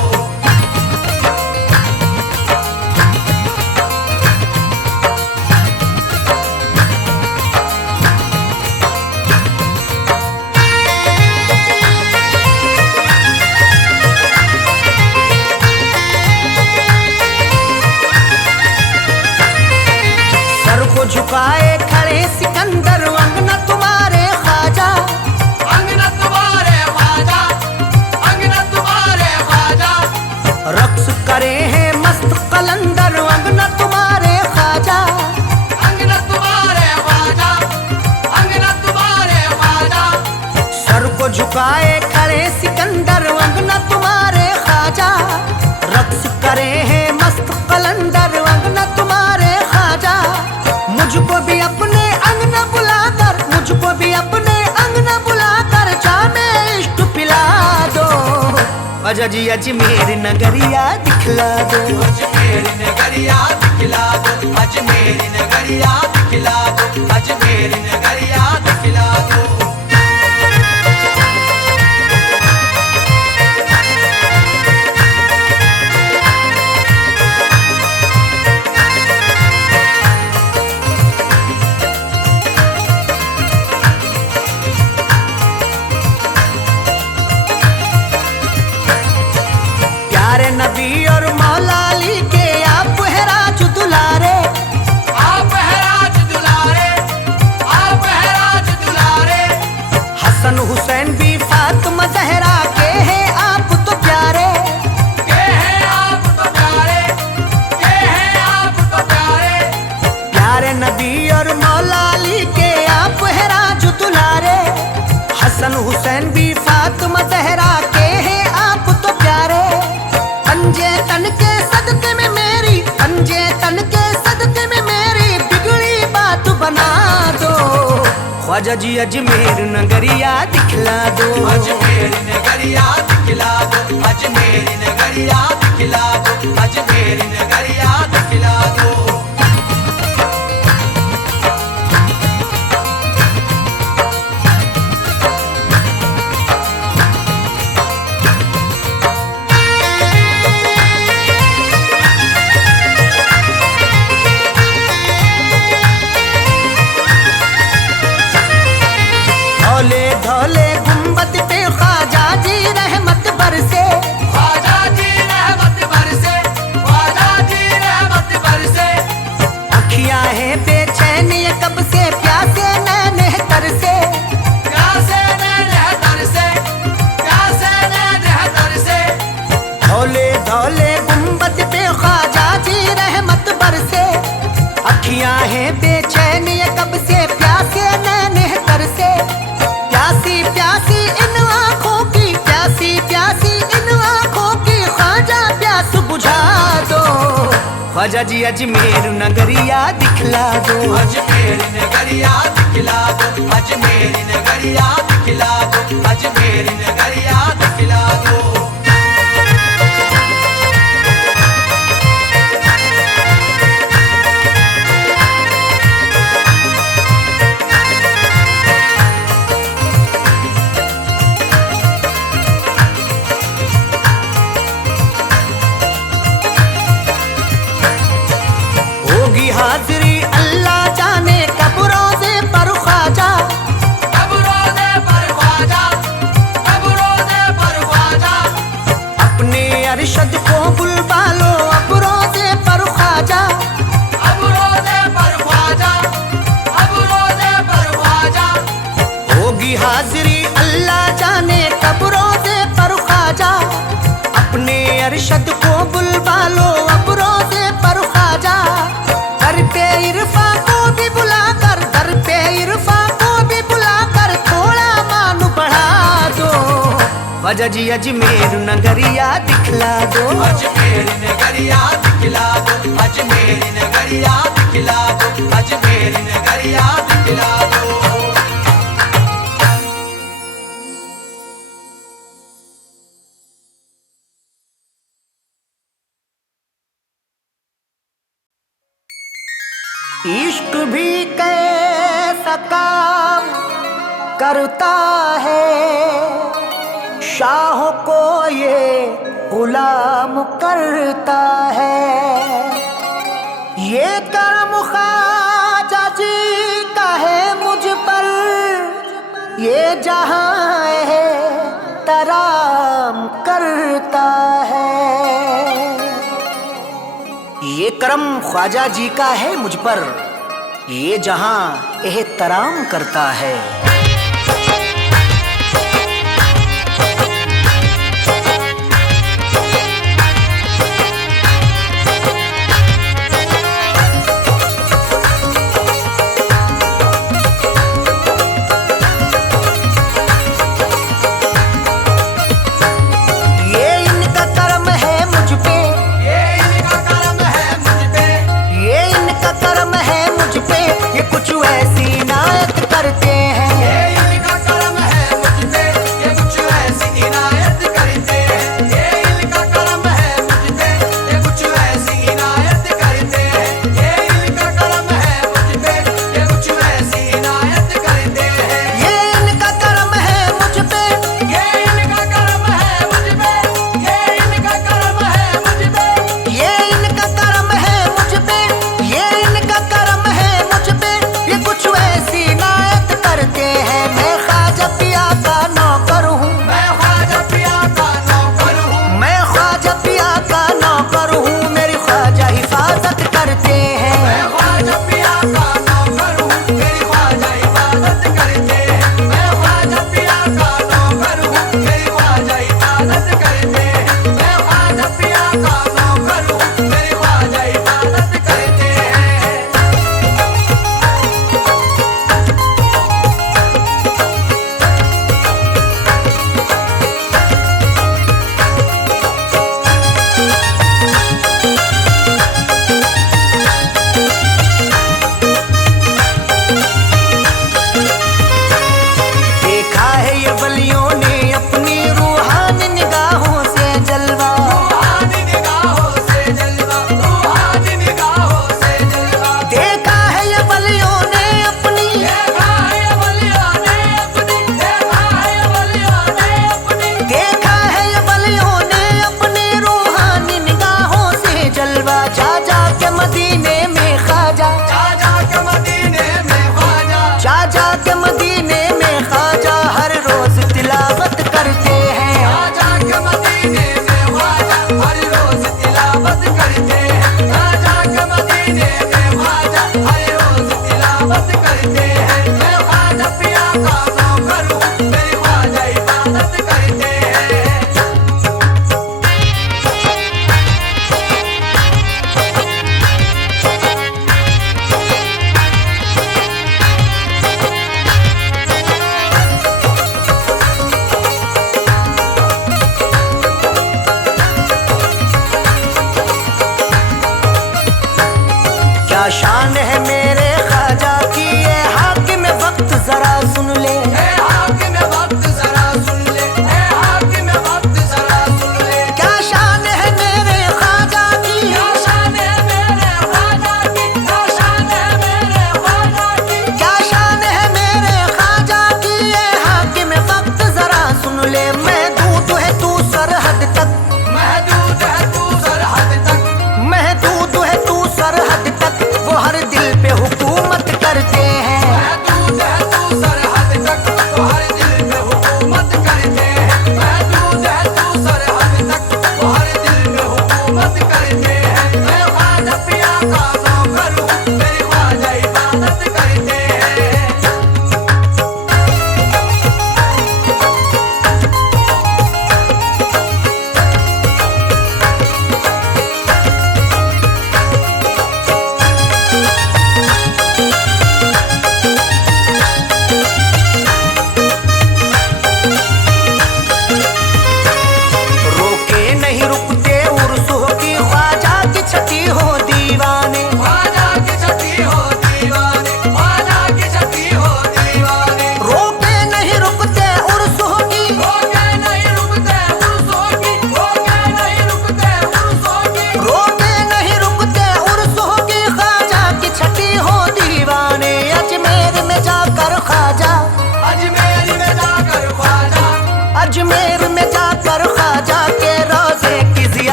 सर को झुकाए खड़े सिकंदर अंगना तुम्हारे ख्वाजा, अंगना तुम्हारे ख्वाजा, अंगना तुम्हारे ख्वाजा। रक्स करे हैं मस्त कलंदर अंगना तुम्हारे ख्वाजा। अंगना तुम्हारे ख्वाजा, अंगना तुम्हारे ख्वाजा। सर को झुकाए खड़े सिकंदर अंगना तुम्हारे ख्वाजा। रक्स करे हैं मस्त कलंदर अंगना तुम्हारे ख्वाजा। मुझको भी अपने अंगना बुलाकर, मुझको भी अपने अंगना बुलाकर जामे इश्क पिला दो। ख्वाजा जी अजमेर नगरिया दिखला दो, अजमेर नगरिया दिखला दो, अजमेर नगरिया दिखला दो, अजमेर नगरिया दिखला दो। प्यारे नबी और मौला अली के आप है राज दुलारे। आप है राज दुलारे, आप है राज दुलारे। हसन हुसैन भी फातिमा जहरा के हैं आप तो प्यारे। के हैं आप तो प्यारे, के हैं आप तो प्यारे। प्यारे नबी और मौला अली के आप है राज दुलारे। हसन हुसैन भी फातिमा जहरा के हैं आप तो प्यारे। पंजे तन के सदके में मेरी, पंजे तन के सदके में मेरी बिगड़ी बात बना दो। ख्वाजा जी अजमेर नगरिया दिखला दो, अजमेर नगरिया दिखला दो, अजमेर नगरिया दिखला दो, अजमेर नगरिया दिखला दो। धौले धौले गुंबद पे ख्वाजा जी रहमत बरसे। ख्वाजा जी रहमत बरसे, ख्वाजा जी रहमत बरसे। अखियां हैं बेचैन ये कब से प्यासे नैने तरसे। प्यासे नैने तरसे, प्यासे नैने तरसे। धौले धौले गुंबद पे ख्वाजा जी रहमत बरसे। अखियां हैं बेचैन ये कब से प्यासे नैने तरसे। प्यासी प्यासी इन आँखों की, प्यासी प्यासी इन आँखों की ख्वाजा प्यास बुझा दो। ख्वाजा जी अजमेर नगरिया दिखला दो, अजमेर नगरिया दिखला दो, अजमेर नगरिया दिखला दो, अजमेर नगरिया दिखला दो। होगी हाजिरी अल्लाह जाने कब रोज़े पर ख्वाजा। कब रोज़े ख्वाजा जी अजमेर नगरिया दिखला दो, अजमेर नगरिया दिखला दो, अजमेर नगरिया दिखला दो, अजमेर नगरिया दिखला दो। इश्क भी कैसा काम करता है, शाह को ये गुलाम करता है। ये करम ख्वाजा जी का है मुझ पर, ये जहां है तराम करता है। ये करम ख्वाजा जी का है मुझ पर, ये जहां एहतराम करता है।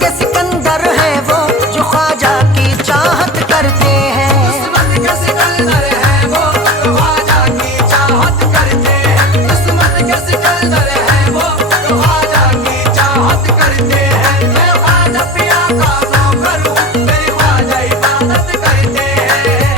के सिकंदर है वो जो ख्वाजा की चाहत करते हैं। किस्मत के सिकंदर है वो जो ख्वाजा की चाहत करते हैं। किस्मत के सिकंदर है वो जो ख्वाजा की चाहत करते हैं। मैं ख्वाजा पिया का नौकर हूँ, मेरी ख्वाजा इबादत करते हैं।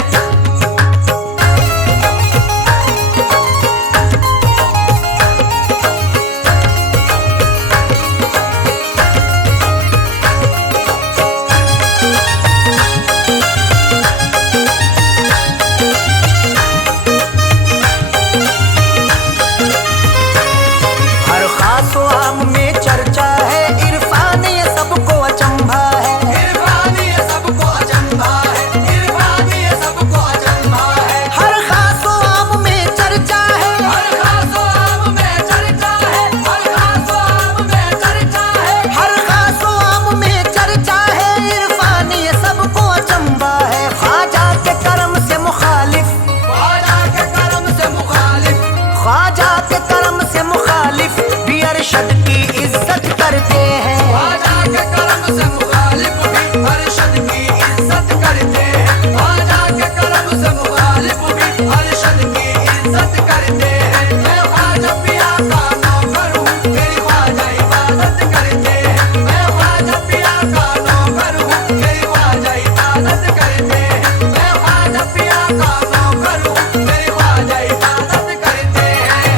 हर खास व आम में चर्चा है, इरफान ये सबको अचंभा है। इरफान ये सबको अचंभा है, इरफान ये सबको अचंभा है। हर खास व आम में चर्चा है, हर खास व आम में चर्चा है, हर खास व आम में चर्चा है। हर खास व आम में चर्चा है, इरफान ये सबको अचंभा है। ख्वाजा के करम से मुखालिफ, ख्वाजा के करम से मुखालिफ, ख्वाजा के करम से मुखालिफ भी अरशद की इज्जत करते हैं। ख्वाजा के करम से मुखालिफ भी अरशद की इज्जत करते हैं। ख्वाजा के करम से मुखालिफ भी अरशद की इज्जत करते हैं। मैं ख्वाजा पिया का नौकर हूँ, मेरी ख्वाजा इबादत करते हैं। मैं ख्वाजा पिया का नौकर हूँ, मेरी ख्वाजा इबादत करते हैं। मैं ख्वाजा पिया का नौकर हूँ, मेरी ख्वाजा इबादत करते हैं।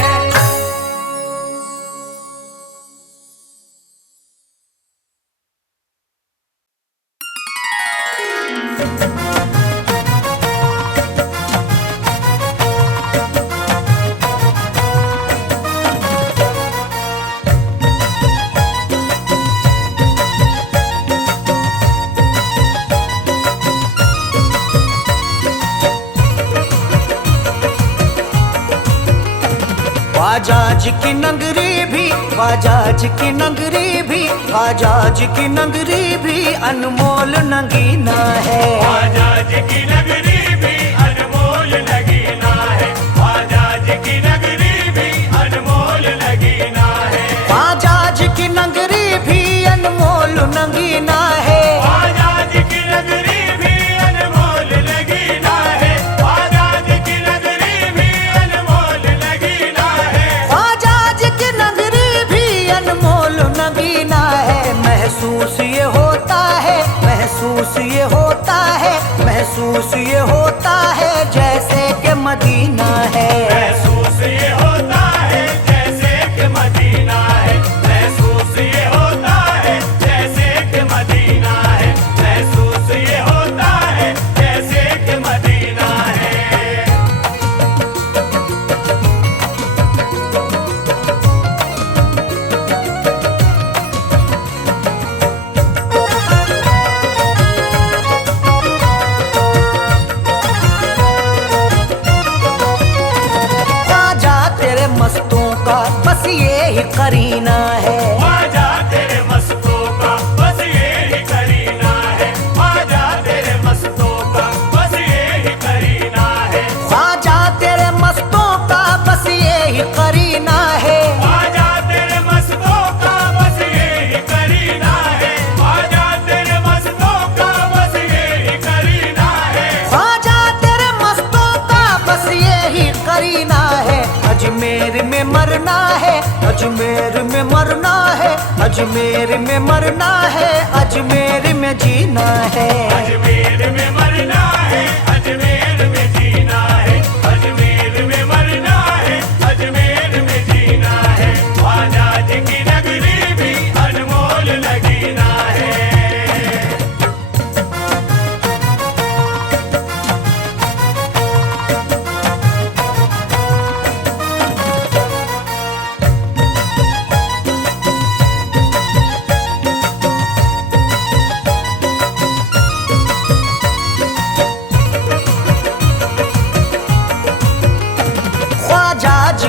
ख्वाजाज की नगरी भी, ख्वाजाज की नगरी भी, ख्वाजाज की नगरी भी अनमोल नगीना है। ख्वाजा जी की नगरी भी अनमोल नगीना है। ख्वाजा जी की नगरी भी अनमोल नगीना है। ख्वाजाज की नगरी भी अनमोल नगीना है। ख्वाजा जी की नगरी भी अनमोल नगीना है। ख्वाजा जी की नगरी भी अनमोल नगीना है। ख्वाजाज की नगरी भी अनमोल नगीना है। महसूस ये होता है, महसूस ये होता है, महसूस ये होता है जैसे कि मदीना है। महसूस ये होता है जैसे कि मदीना है। महसूस ये होता है जैसे कि मदीना है। महसूस ये होता है जैसे कि मदीना है। ख्वाजा तेरे मस्तों का बस ये ही करीना है। ख्वाजा तेरे मस्तों का बस ये ही करीना है। ख्वाजा तेरे मस्तों का बस ये ही करीना है। ख्वाजा तेरे मस्तों का बस ये ही करीना है। ख्वाजा तेरे मस्तों का बस ये ही करीना है। ख्वाजा तेरे मस्तों का बस ये ही करीना है। ख्वाजा तेरे मस्तों का बस ये ही करीना है। अजमेर में मरना है, अजमेर में मरना है, अजमेर में मरना है, अजमेर में जीना है। अजमेर में मरना है, अजमेर में जीना है। अजमेर में मरना है, अजमेर में जीना है। ख्वाजा जी की नगरी भी अनमोल नगीना है।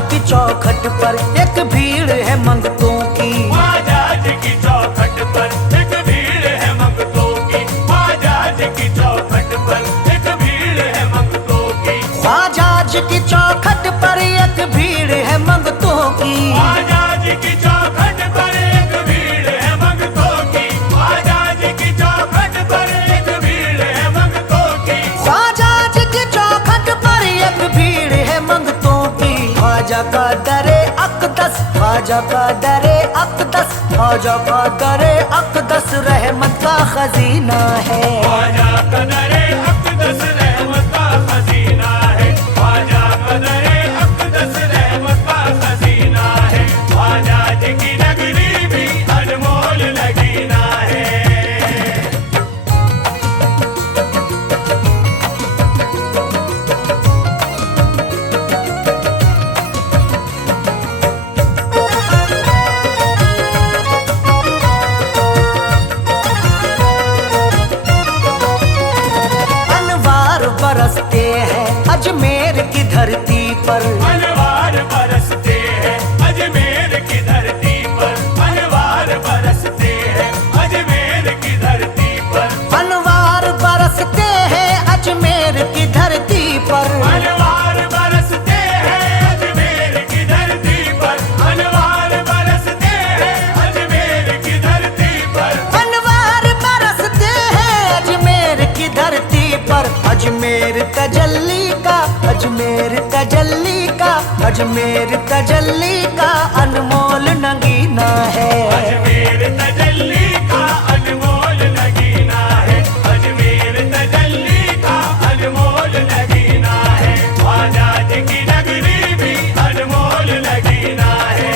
की चौखट पर एक भीड़ है मंगतों की। ख्वाजा जी की चौखट पर एक भीड़ है मंगतों की। ख्वाजा जी की चौखट पर एक भीड़ है मंगतों की। ख्वाजा जी की चौखट पर एक भीड़ है मंगतों की। ख्वाजा जी की चौखट पर एक भीड़ है मंगतों की। ख्वाजा ख्वाजा का दरे अक़दस, ख्वाजा का दरे अक़दस रहमत का खजीना है। ख्वाजा का दरे अक़दस रहमत का खजीना है। ख्वाजा का दरे अक़दस रहमत का खजीना है। ख्वाजा जी की नगरी भी अनमोल लगीना है। बरसते हैं अजमेर की धरती पर, अनवार बरसते हैं अजमेर की धरती पर। अनवार बरसते हैं अजमेर की धरती पर। अनवार बरसते हैं अजमेर की धरती पर। अनवार बरसते हैं अजमेर की धरती पर। अनवार बरसते हैं अजमेर की धरती पर। अनवार बरसते हैं अजमेर की धरती पर। अजमेर तजल्ली का, अजमेर तजल्ली का, अजमेर तजल्ली का अनमोल नगीना है। अजमेर तजल्ली का अनमोल नगीना है। अजमेर तजल्ली का अनमोल नगीना है। ख्वाजा जी की नगरी भी अनमोल नगीना है।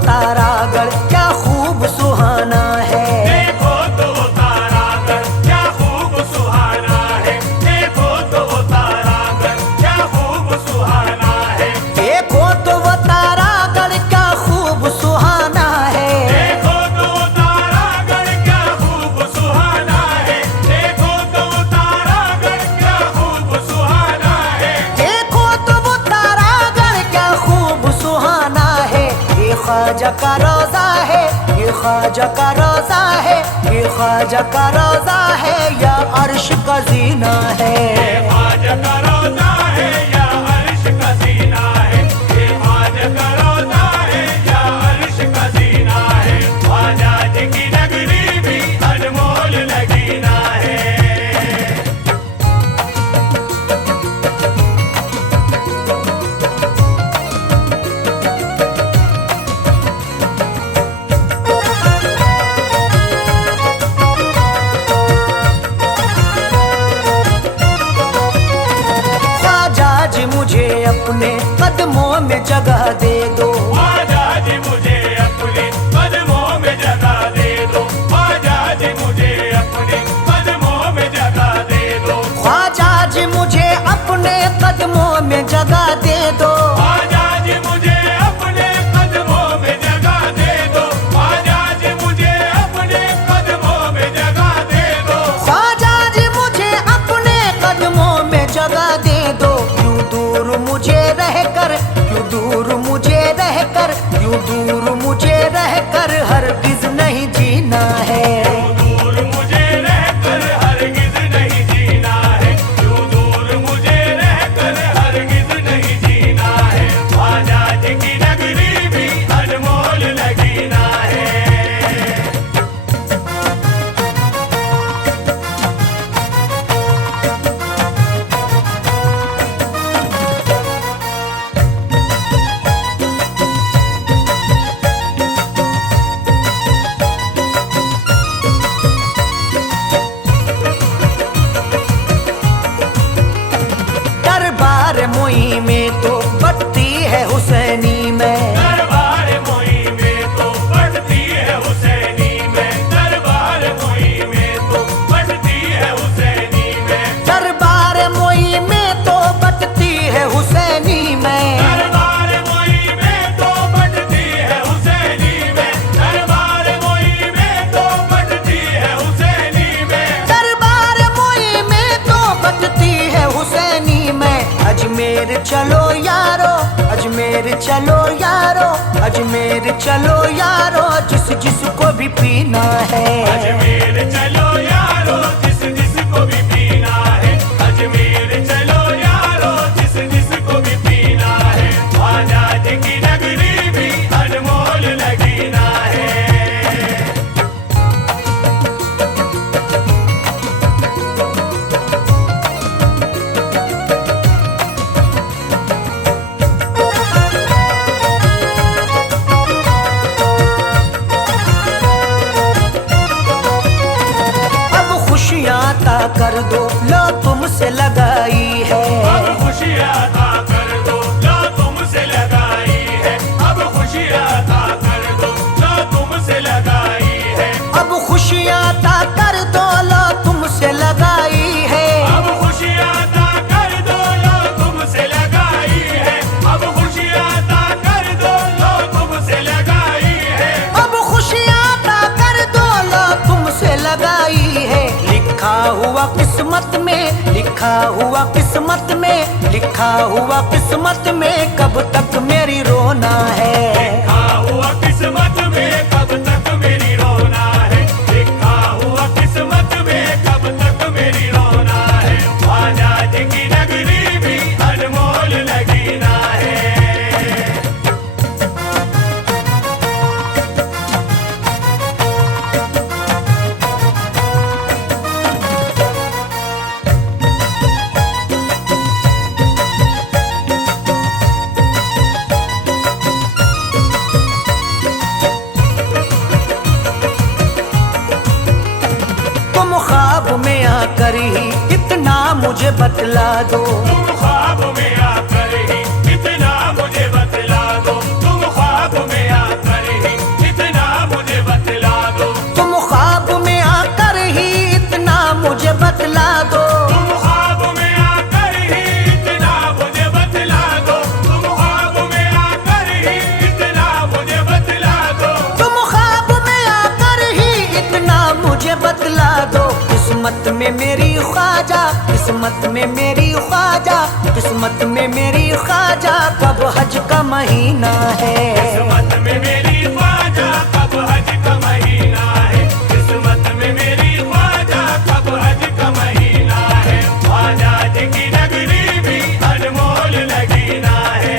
तारागढ़ क्या खूब सुहाना है। देखो तो वो तारागढ़ क्या खूब सुहाना है। देखो तो वो तारागढ़ क्या खूब सुहाना है। देखो तो वो तारागढ़ क्या खूब सुहाना है। देखो तो वो तारागढ़ क्या खूब सुहाना है। देखो तो वो तारागढ़ क्या खूब सुहाना है। देखो तो वो तारागढ़ क्या खूब सुहाना है। ये ख्वाजा का रोजा है, ये ख्वाजा का रोजा है, ये ख्वाजा का रोजा है या अर्श का जीना है। ख्वाजा का रोजा है या अर्श का सीना है। ये ख्वाजा का रोजा है या अर्श का सीना है। ख्वाजा जी की नगरी भी अनमोल लगीना है। मुझे अपने कदमों में जगह दे दो। ख्वाजा जी मुझे अपने कदमों में जगह दे दो। ख्वाजा जी मुझे अपने कदमों में जगह दे दो। ख्वाजा जी मुझे अपने कदमों में जगह दे दो। ख्वाजा जी मुझे अपने कदमों में जगह दे दो। ख्वाजा जी मुझे अपने कदमों में जगह दे दो। ख्वाजा जी मुझे अपने कदमों में जगह दे दो। यूं दूर मुझे रहकर, यूं दूर मुझे रहकर, यूं दूर मुझे रहकर हरगिज नहीं जीना है। दूर मुझे रहकर हरगिज नहीं जीना है। यूं दूर मुझे रहकर हरगिज नहीं जीना है। ख्वाजा जी की नगरी भी अनमोल लगीना है। दरबार मोई में तो बत्ती है हुसैनी में। दरबार मोई में तो बढ़ती है हुसैनी में। दरबार मोई में तो बढ़ती है हुसैनी में। दरबार मोई में तो बटती है हुसैनी में। दरबार मोई में तो बढ़ती है हुसैनी में। दरबार मोई में तो बढ़ती है हुसैनी में। दरबार मोई में तो बटती है हुसैनी में। अजमेर चलो यारो, अजमेर चलो यारो, अजमेर चलो यारो, जिस जिस को भी पीना है। अजमेर चलो यारो, जिस जिस को जिसको भी पीना है, अजमेर चलो यारो जिस जिसको भी पीना है, ख्वाजा जी की नगरी भी अनमोल लगीना है। अब खुशियाँ अता कर दो लो तुमसे लगाई है। अब खुशियाँ अता कर दो लो तुमसे लगाई है, अब खुशियाँ अता कर दो लो तुमसे लगाई है, अब खुशियाँ अता कर दो लो तुमसे लगाई है। अब खुशियाँ अता कर दो लो तुमसे लगाई है, अब खुशियाँ अता कर दो लो तुमसे लगाई है। अब खुशियाँ अता कर दो लो तुमसे लगाई है। लिखा हुआ किस्मत में, लिखा हुआ किस्मत में, लिखा हुआ किस्मत में कब तक मेरी रोना है। लिखा हुआ किस्मत में कब तक मेरी रोना है, लिखा हुआ किस्मत में कब तक मेरी रोना है, ख्वाजा जी की नगरी भी अनमोल लगीना है। तुम ख्वाब में आकर ही इतना मुझे बतला दो, तुम ख्वाब में आकर ही इतना मुझे बतला दो, तुम ख्वाब में आकर ही इतना मुझे बतला दो, तुम ख्वाब में आकर ही इतना मुझे बतला दो। तुम ख्वाब में आकर ही इतना मुझे बतला दो, तुम ख्वाब में आकर ही इतना मुझे बतला दो। तुम ख्वाब में आकर ही इतना मुझे बतला दो। किस्मत में मेरी ख्वाजा, किस्मत में मेरी ख्वाजा, किस्मत में मेरी ख्वाजा कब हज का महीना है। किस्मत में मेरी ख्वाजा कब हज का महीना है, किस्मत में मेरी ख्वाजा कब हज का महीना है, ख्वाजा जी की नगरी भी अनमोल लगीना है।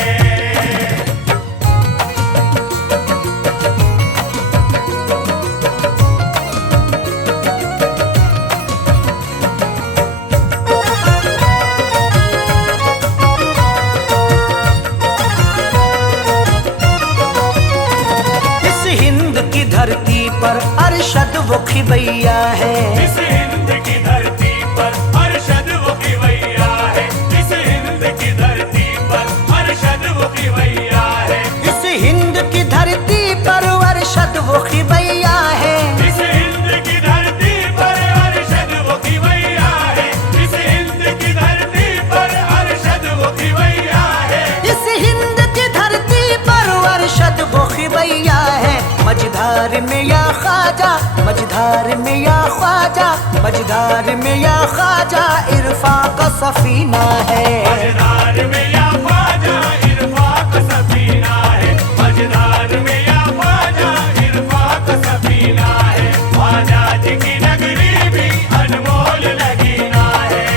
इस हिंद की धरती पर अरशद वो खिबैया है। इस हिंद की धरती पर अरशद वो खिवैया है, इस हिंद की धरती पर अरशद वो खिवैया है, इस हिंद की धरती पर अरशद वो खिबैया है। इस हिंद की धरती पर अरशद वो खिवैया है, इस हिंद की धरती पर अरशद वो खिवैया है। इस हिंद की धरती पर अरशद वो खिबैया है। मझधार में या ख्वाजा, मझधार में या ख्वाजा, मझधार में या ख्वाजा इरफा का सफीना है। मझधार में या ख्वाजा इरफा का सफीना है, मझधार में या ख्वाजा इरफा का सफीना है, ख्वाजा जी की नगरी भी अनमोल लगीना है।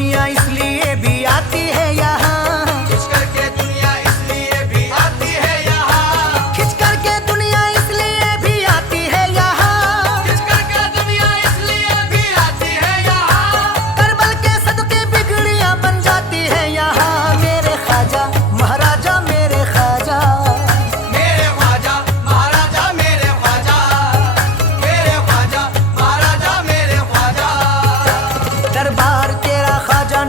दुनिया इसलिए भी आती है यहाँ, खिंच करके दुनिया इसलिए भी आती है यहाँ, खिंच करके दुनिया इसलिए भी आती है यहाँ, खिंच करके दुनिया इसलिए भी आती है यहाँ। करबल के सदके बिगड़ियां बन जाती है यहाँ। मेरे ख्वाजा महाराजा मेरे ख्वाजा, मेरे ख्वाजा महाराजा मेरे ख्वाजा, मेरे ख्वाजा महाराजा मेरे ख्वाजा। दरबार तेरा ख्वाजा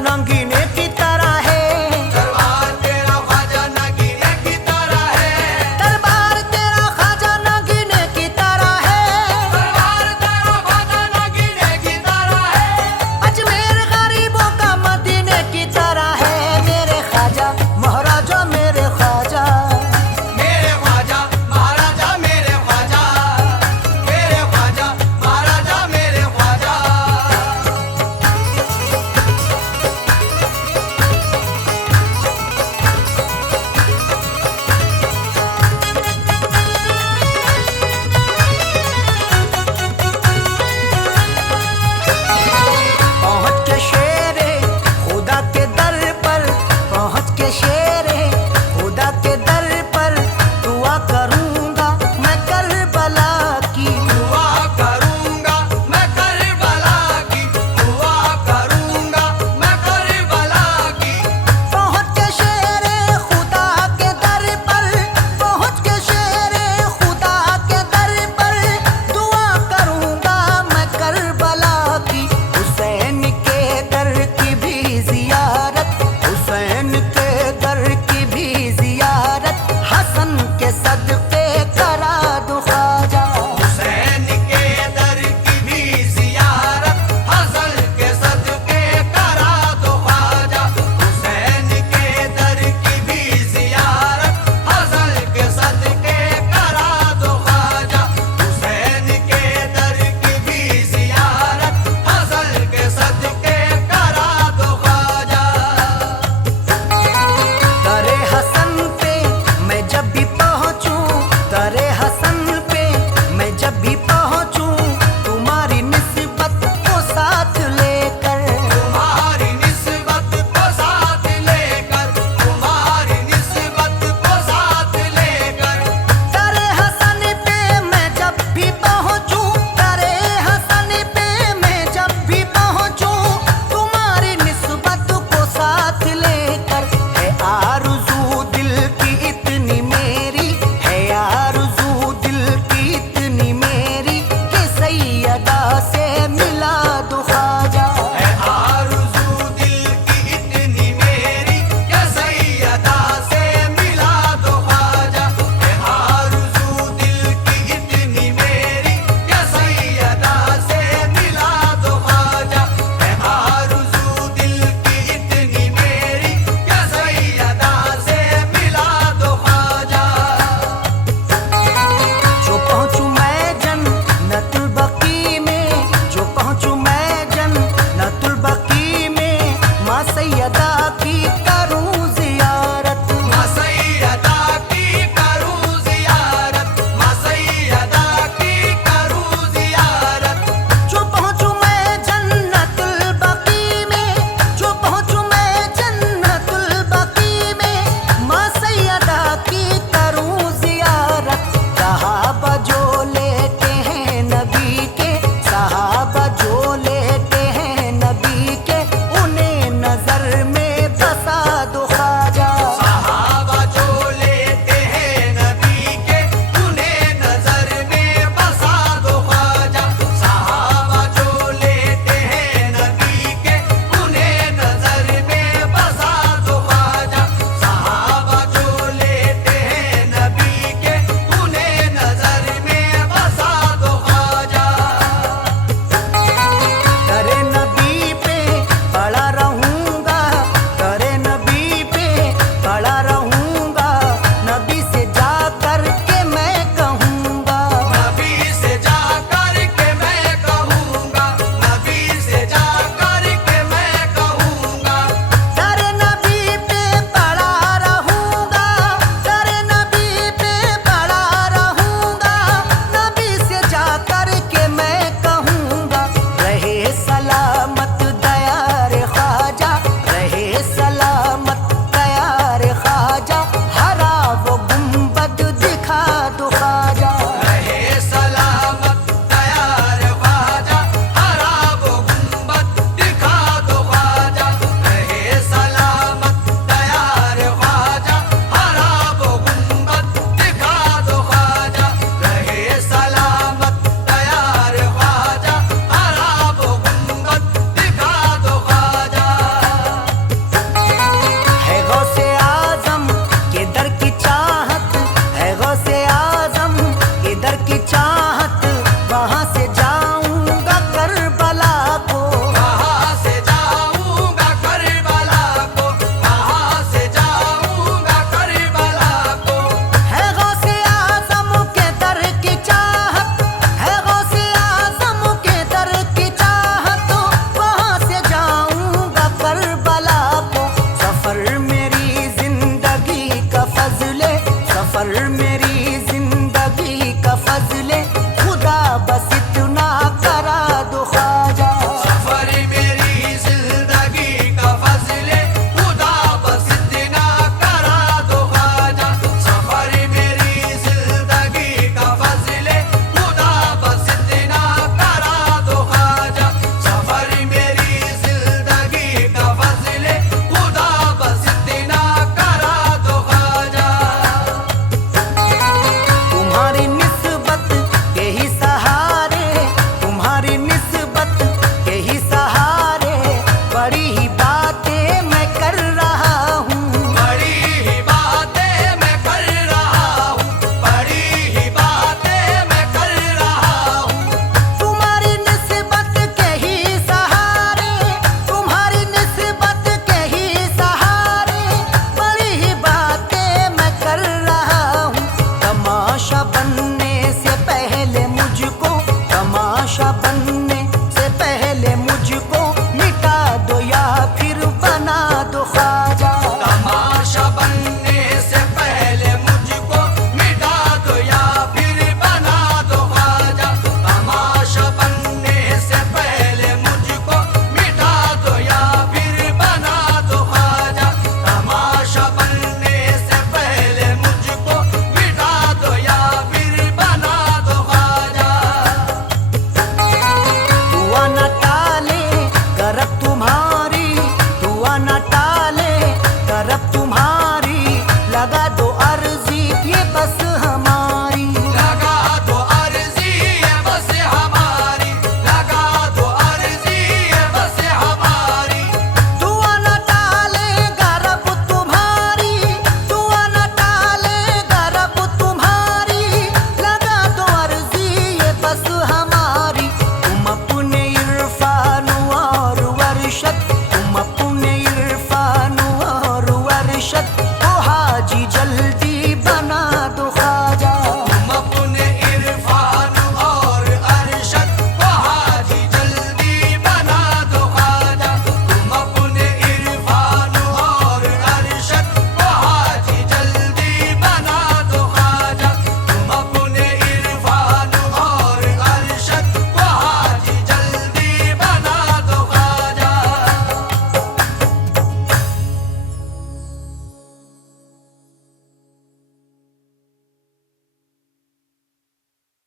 अरशद